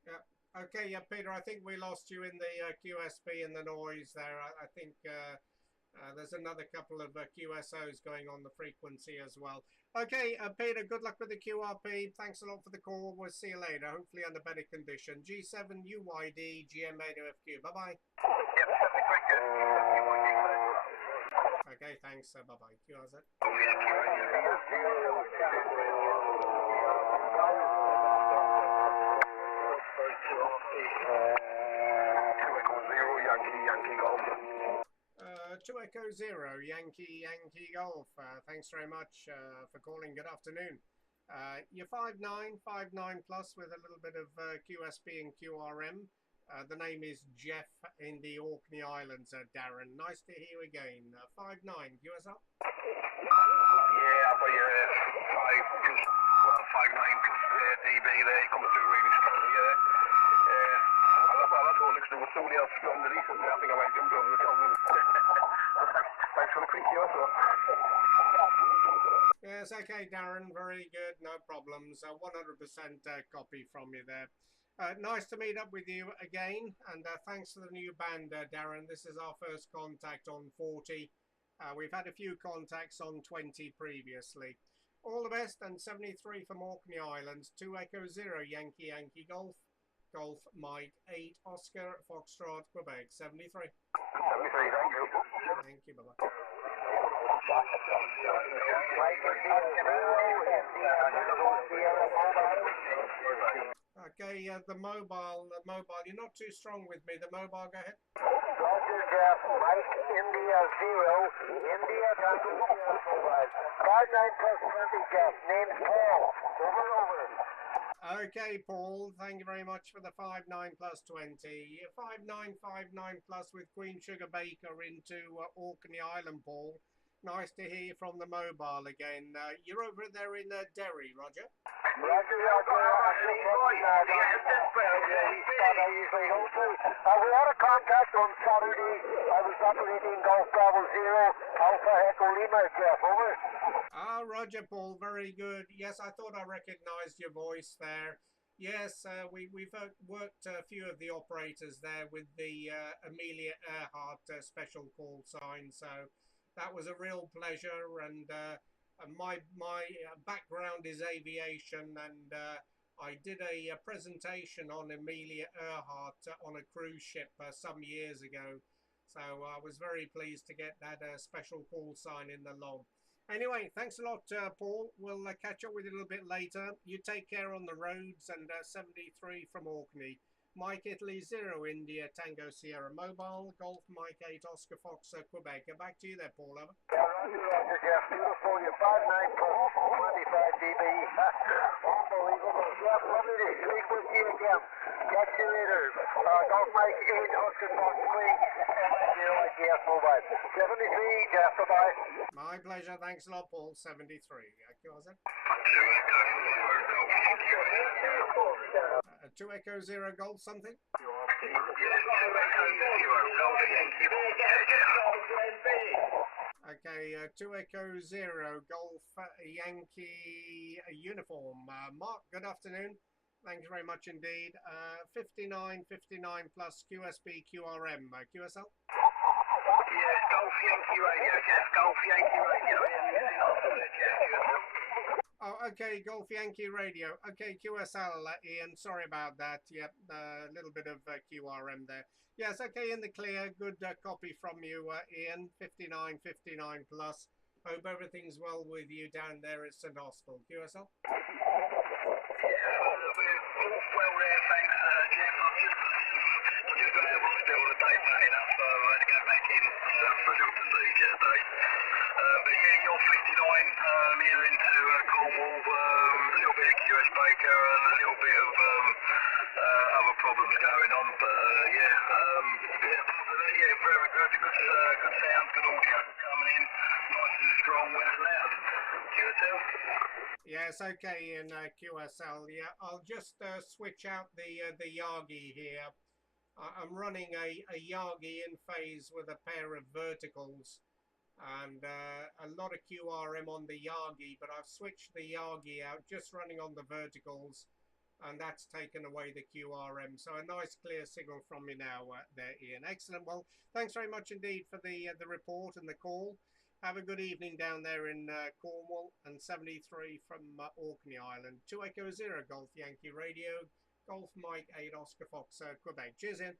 Yeah. Okay, yeah, Peter, I think we lost you in the QSB and the noise there. I think there's another couple of QSOs going on the frequency as well. Okay, Peter, good luck with the QRP. Thanks a lot for the call. We'll see you later, hopefully under better condition. G7UYD, GM8OFQ. Bye-bye. Okay, thanks. Bye-bye. QRZ. 2 Echo 0, Yankee Golf. Thanks very much for calling. Good afternoon. You're 59 plus with a little bit of QSB and QRM. The name is Jeff in the Orkney Islands, Darren. Nice to hear you again. 59, QSL? Yeah, I've got your 5'9" plus DB there coming through really strong, yeah. Well, I thought there was somebody else underneath us. I think I might jump over the top of them. Thanks for the quick QSL. Yes, okay, Darren. Very good. No problems. 100% copy from you there. Nice to meet up with you again. And thanks for the new band, Darren. This is our first contact on 40. We've had a few contacts on 20 previously. All the best, and 73 from Orkney Islands, 2 Echo 0, Yankee Golf, Golf Mike 8 Oscar Foxtrot Quebec, 73. 73, thank you. Thank you, bye-bye. Okay, the mobile, you're not too strong with me. The mobile, go ahead. Roger, Jeff. Mike, India 0, India Tango 59 plus 20, Jeff. Name's Paul. Over. Okay, Paul, thank you very much for the 59 plus 20. 59 plus with Queen Sugar Baker into Orkney Island, Paul. Nice to hear you from the mobile again. You're over there in Derry, Roger? Roger. We had a contact on Saturday. I was operating Golf Bravo 0, Alpha Echo Lima, Jeff. Over. Ah, Roger, Paul, very good. Yes, I thought I recognized your voice there. Yes, we've worked a few of the operators there with the Amelia Earhart special call sign, so that was a real pleasure. And my background is aviation, and I did a presentation on Amelia Earhart on a cruise ship some years ago, so I was very pleased to get that special call sign in the log. Anyway, thanks a lot, Paul. We'll catch up with you a little bit later. You take care on the roads, and 73 from Orkney. Mike Italy 0, India Tango Sierra Mobile, Golf Mike 8 Oscar Fox Quebec. Back to you there, Paul. Over. Roger, Jeff. Beautiful. You're 59 plus 25 dB. Unbelievable. Jeff, lovely to speak with you again. Catch you later. Golf Mike 8 Oscar Fox Quebec. 0 Mobile. 73, Jeff. Bye-bye. My pleasure. Thanks a lot, Paul. 73. Was it? 2 Echo 0 Golf something? Okay, 2 Echo 0 Golf Yankee Uniform. Mark, good afternoon. Thank you very much indeed. 59 plus QSB QRM. QSL? Yeah, Golf Yankee Radio, Jeff. Golf Yankee Radio. Oh, okay, Golf Yankee Radio. Okay, QSL, Ian. Sorry about that. Yep, a little bit of QRM there. Yes, okay, in the clear. Good copy from you, Ian. 59 plus. Hope everything's well with you down there at St Austell. QSL? Well there, thanks, Jeff. I've just got out of hospital today, funny enough, so I had to go back in for a little procedure today. But yeah, you're 59 here into Cornwall, a little bit of QS Baker and a little bit of other problems going on, but yeah, very good, good sound, good audio coming in, nice and strong when it's loud. QSL? Yes, okay, in QSL. Yeah, I'll just switch out the Yagi here. I'm running a Yagi in phase with a pair of verticals, and a lot of QRM on the Yagi, but I've switched the Yagi out, just running on the verticals, and that's taken away the QRM. So a nice clear signal from you now there, Ian. Excellent. Well, thanks very much indeed for the report and the call. Have a good evening down there in Cornwall, and 73 from Orkney Island. 2 Echo 0 Golf Yankee Radio, Golf Mike 8 Oscar Fox Quebec. Cheers, Ian.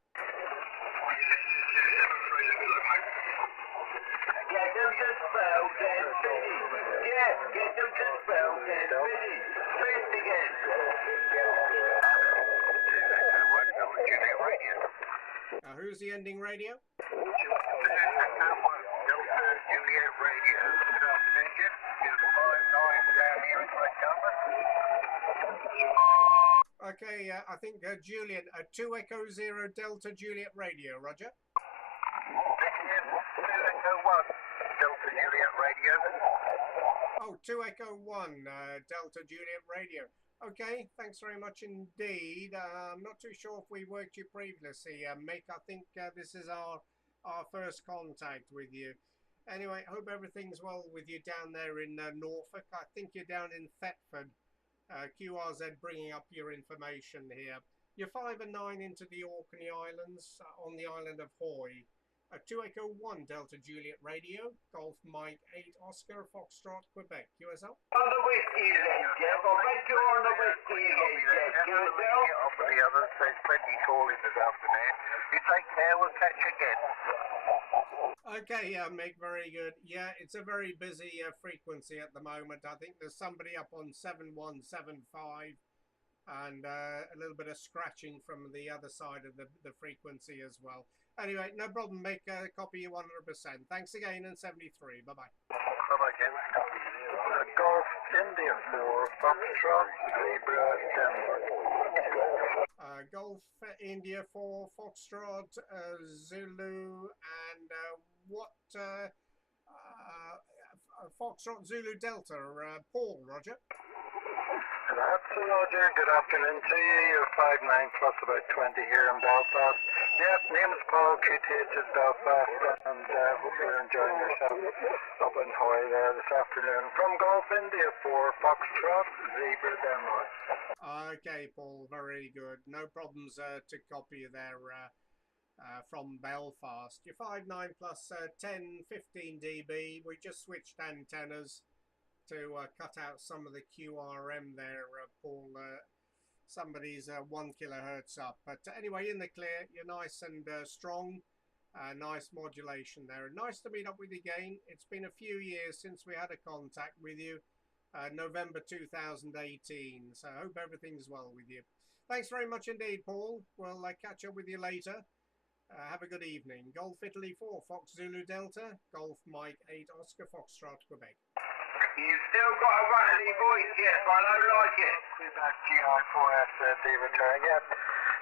Get them to spell, get busy. Yeah, get them to spell, get busy. First again. Who's the ending radio? Juliet Radio. Good afternoon, Jeff. You're 59 down here in Great Yarmouth. Okay, I think Juliet, 2 Echo 0 Delta Juliet Radio, Roger. 2 Echo 1 Delta Juliet Radio. Oh, 2 Echo 1 Delta Juliet Radio. Okay, thanks very much indeed. I'm not too sure if we worked you previously, Mick. I think this is our first contact with you. Anyway, hope everything's well with you down there in Norfolk. I think you're down in Thetford. QRZ bringing up your information here. You're 5 and 9 into the Orkney Islands on the island of Hoy. 2 Echo 1 Delta Juliet Radio, Golf Mike 8 Oscar Foxtrot, Quebec, USL. On the whiskey then, Jeff. I'll make you on the whiskey again, Jeff. QSL? Off of the others, there's plenty calling this afternoon. You take care, we'll catch you again. Okay, Mick, very good. Yeah, it's a very busy frequency at the moment. I think there's somebody up on 7175 and a little bit of scratching from the other side of the frequency as well. Anyway, no problem, make a copy you 100%. Thanks again, and 73. Bye-bye. Bye-bye, Ken. Golf India for Foxtrot, Zebra, Denmark. Golf India for Foxtrot, Zulu, and what? Foxtrot Zulu Delta, Paul, Roger. That's Roger. Good afternoon to you. You're 5'9" plus about 20 here in Belfast. Yeah, name is Paul. QTH is Belfast, and hope you're enjoying yourself up in Hoy there this afternoon. From Golf India for Foxtrot, Zebra, Denmark. Okay, Paul, very good. No problems to copy you there from Belfast. You're 5'9" plus 10, 15 dB. We just switched antennas to cut out some of the QRM there, Paul. Somebody's 1 kilohertz up. But anyway, in the clear, you're nice and strong. Nice modulation there. Nice to meet up with you again. It's been a few years since we had a contact with you. November 2018. So I hope everything's well with you. Thanks very much indeed, Paul. We'll catch up with you later. Have a good evening. Golf Italy 4, Fox Zulu Delta. Golf Mike 8, Oscar Foxtrot, Quebec. You've still got a rattly voice, Jeff. I don't like it. Quebec GI4S return. Yeah.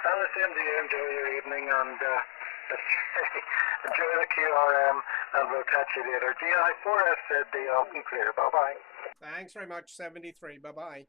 And the same to you. Enjoy your evening and enjoy the QRM, and we'll catch you later. GI4S said the off and clear. Bye-bye. Thanks very much, 73. Bye-bye.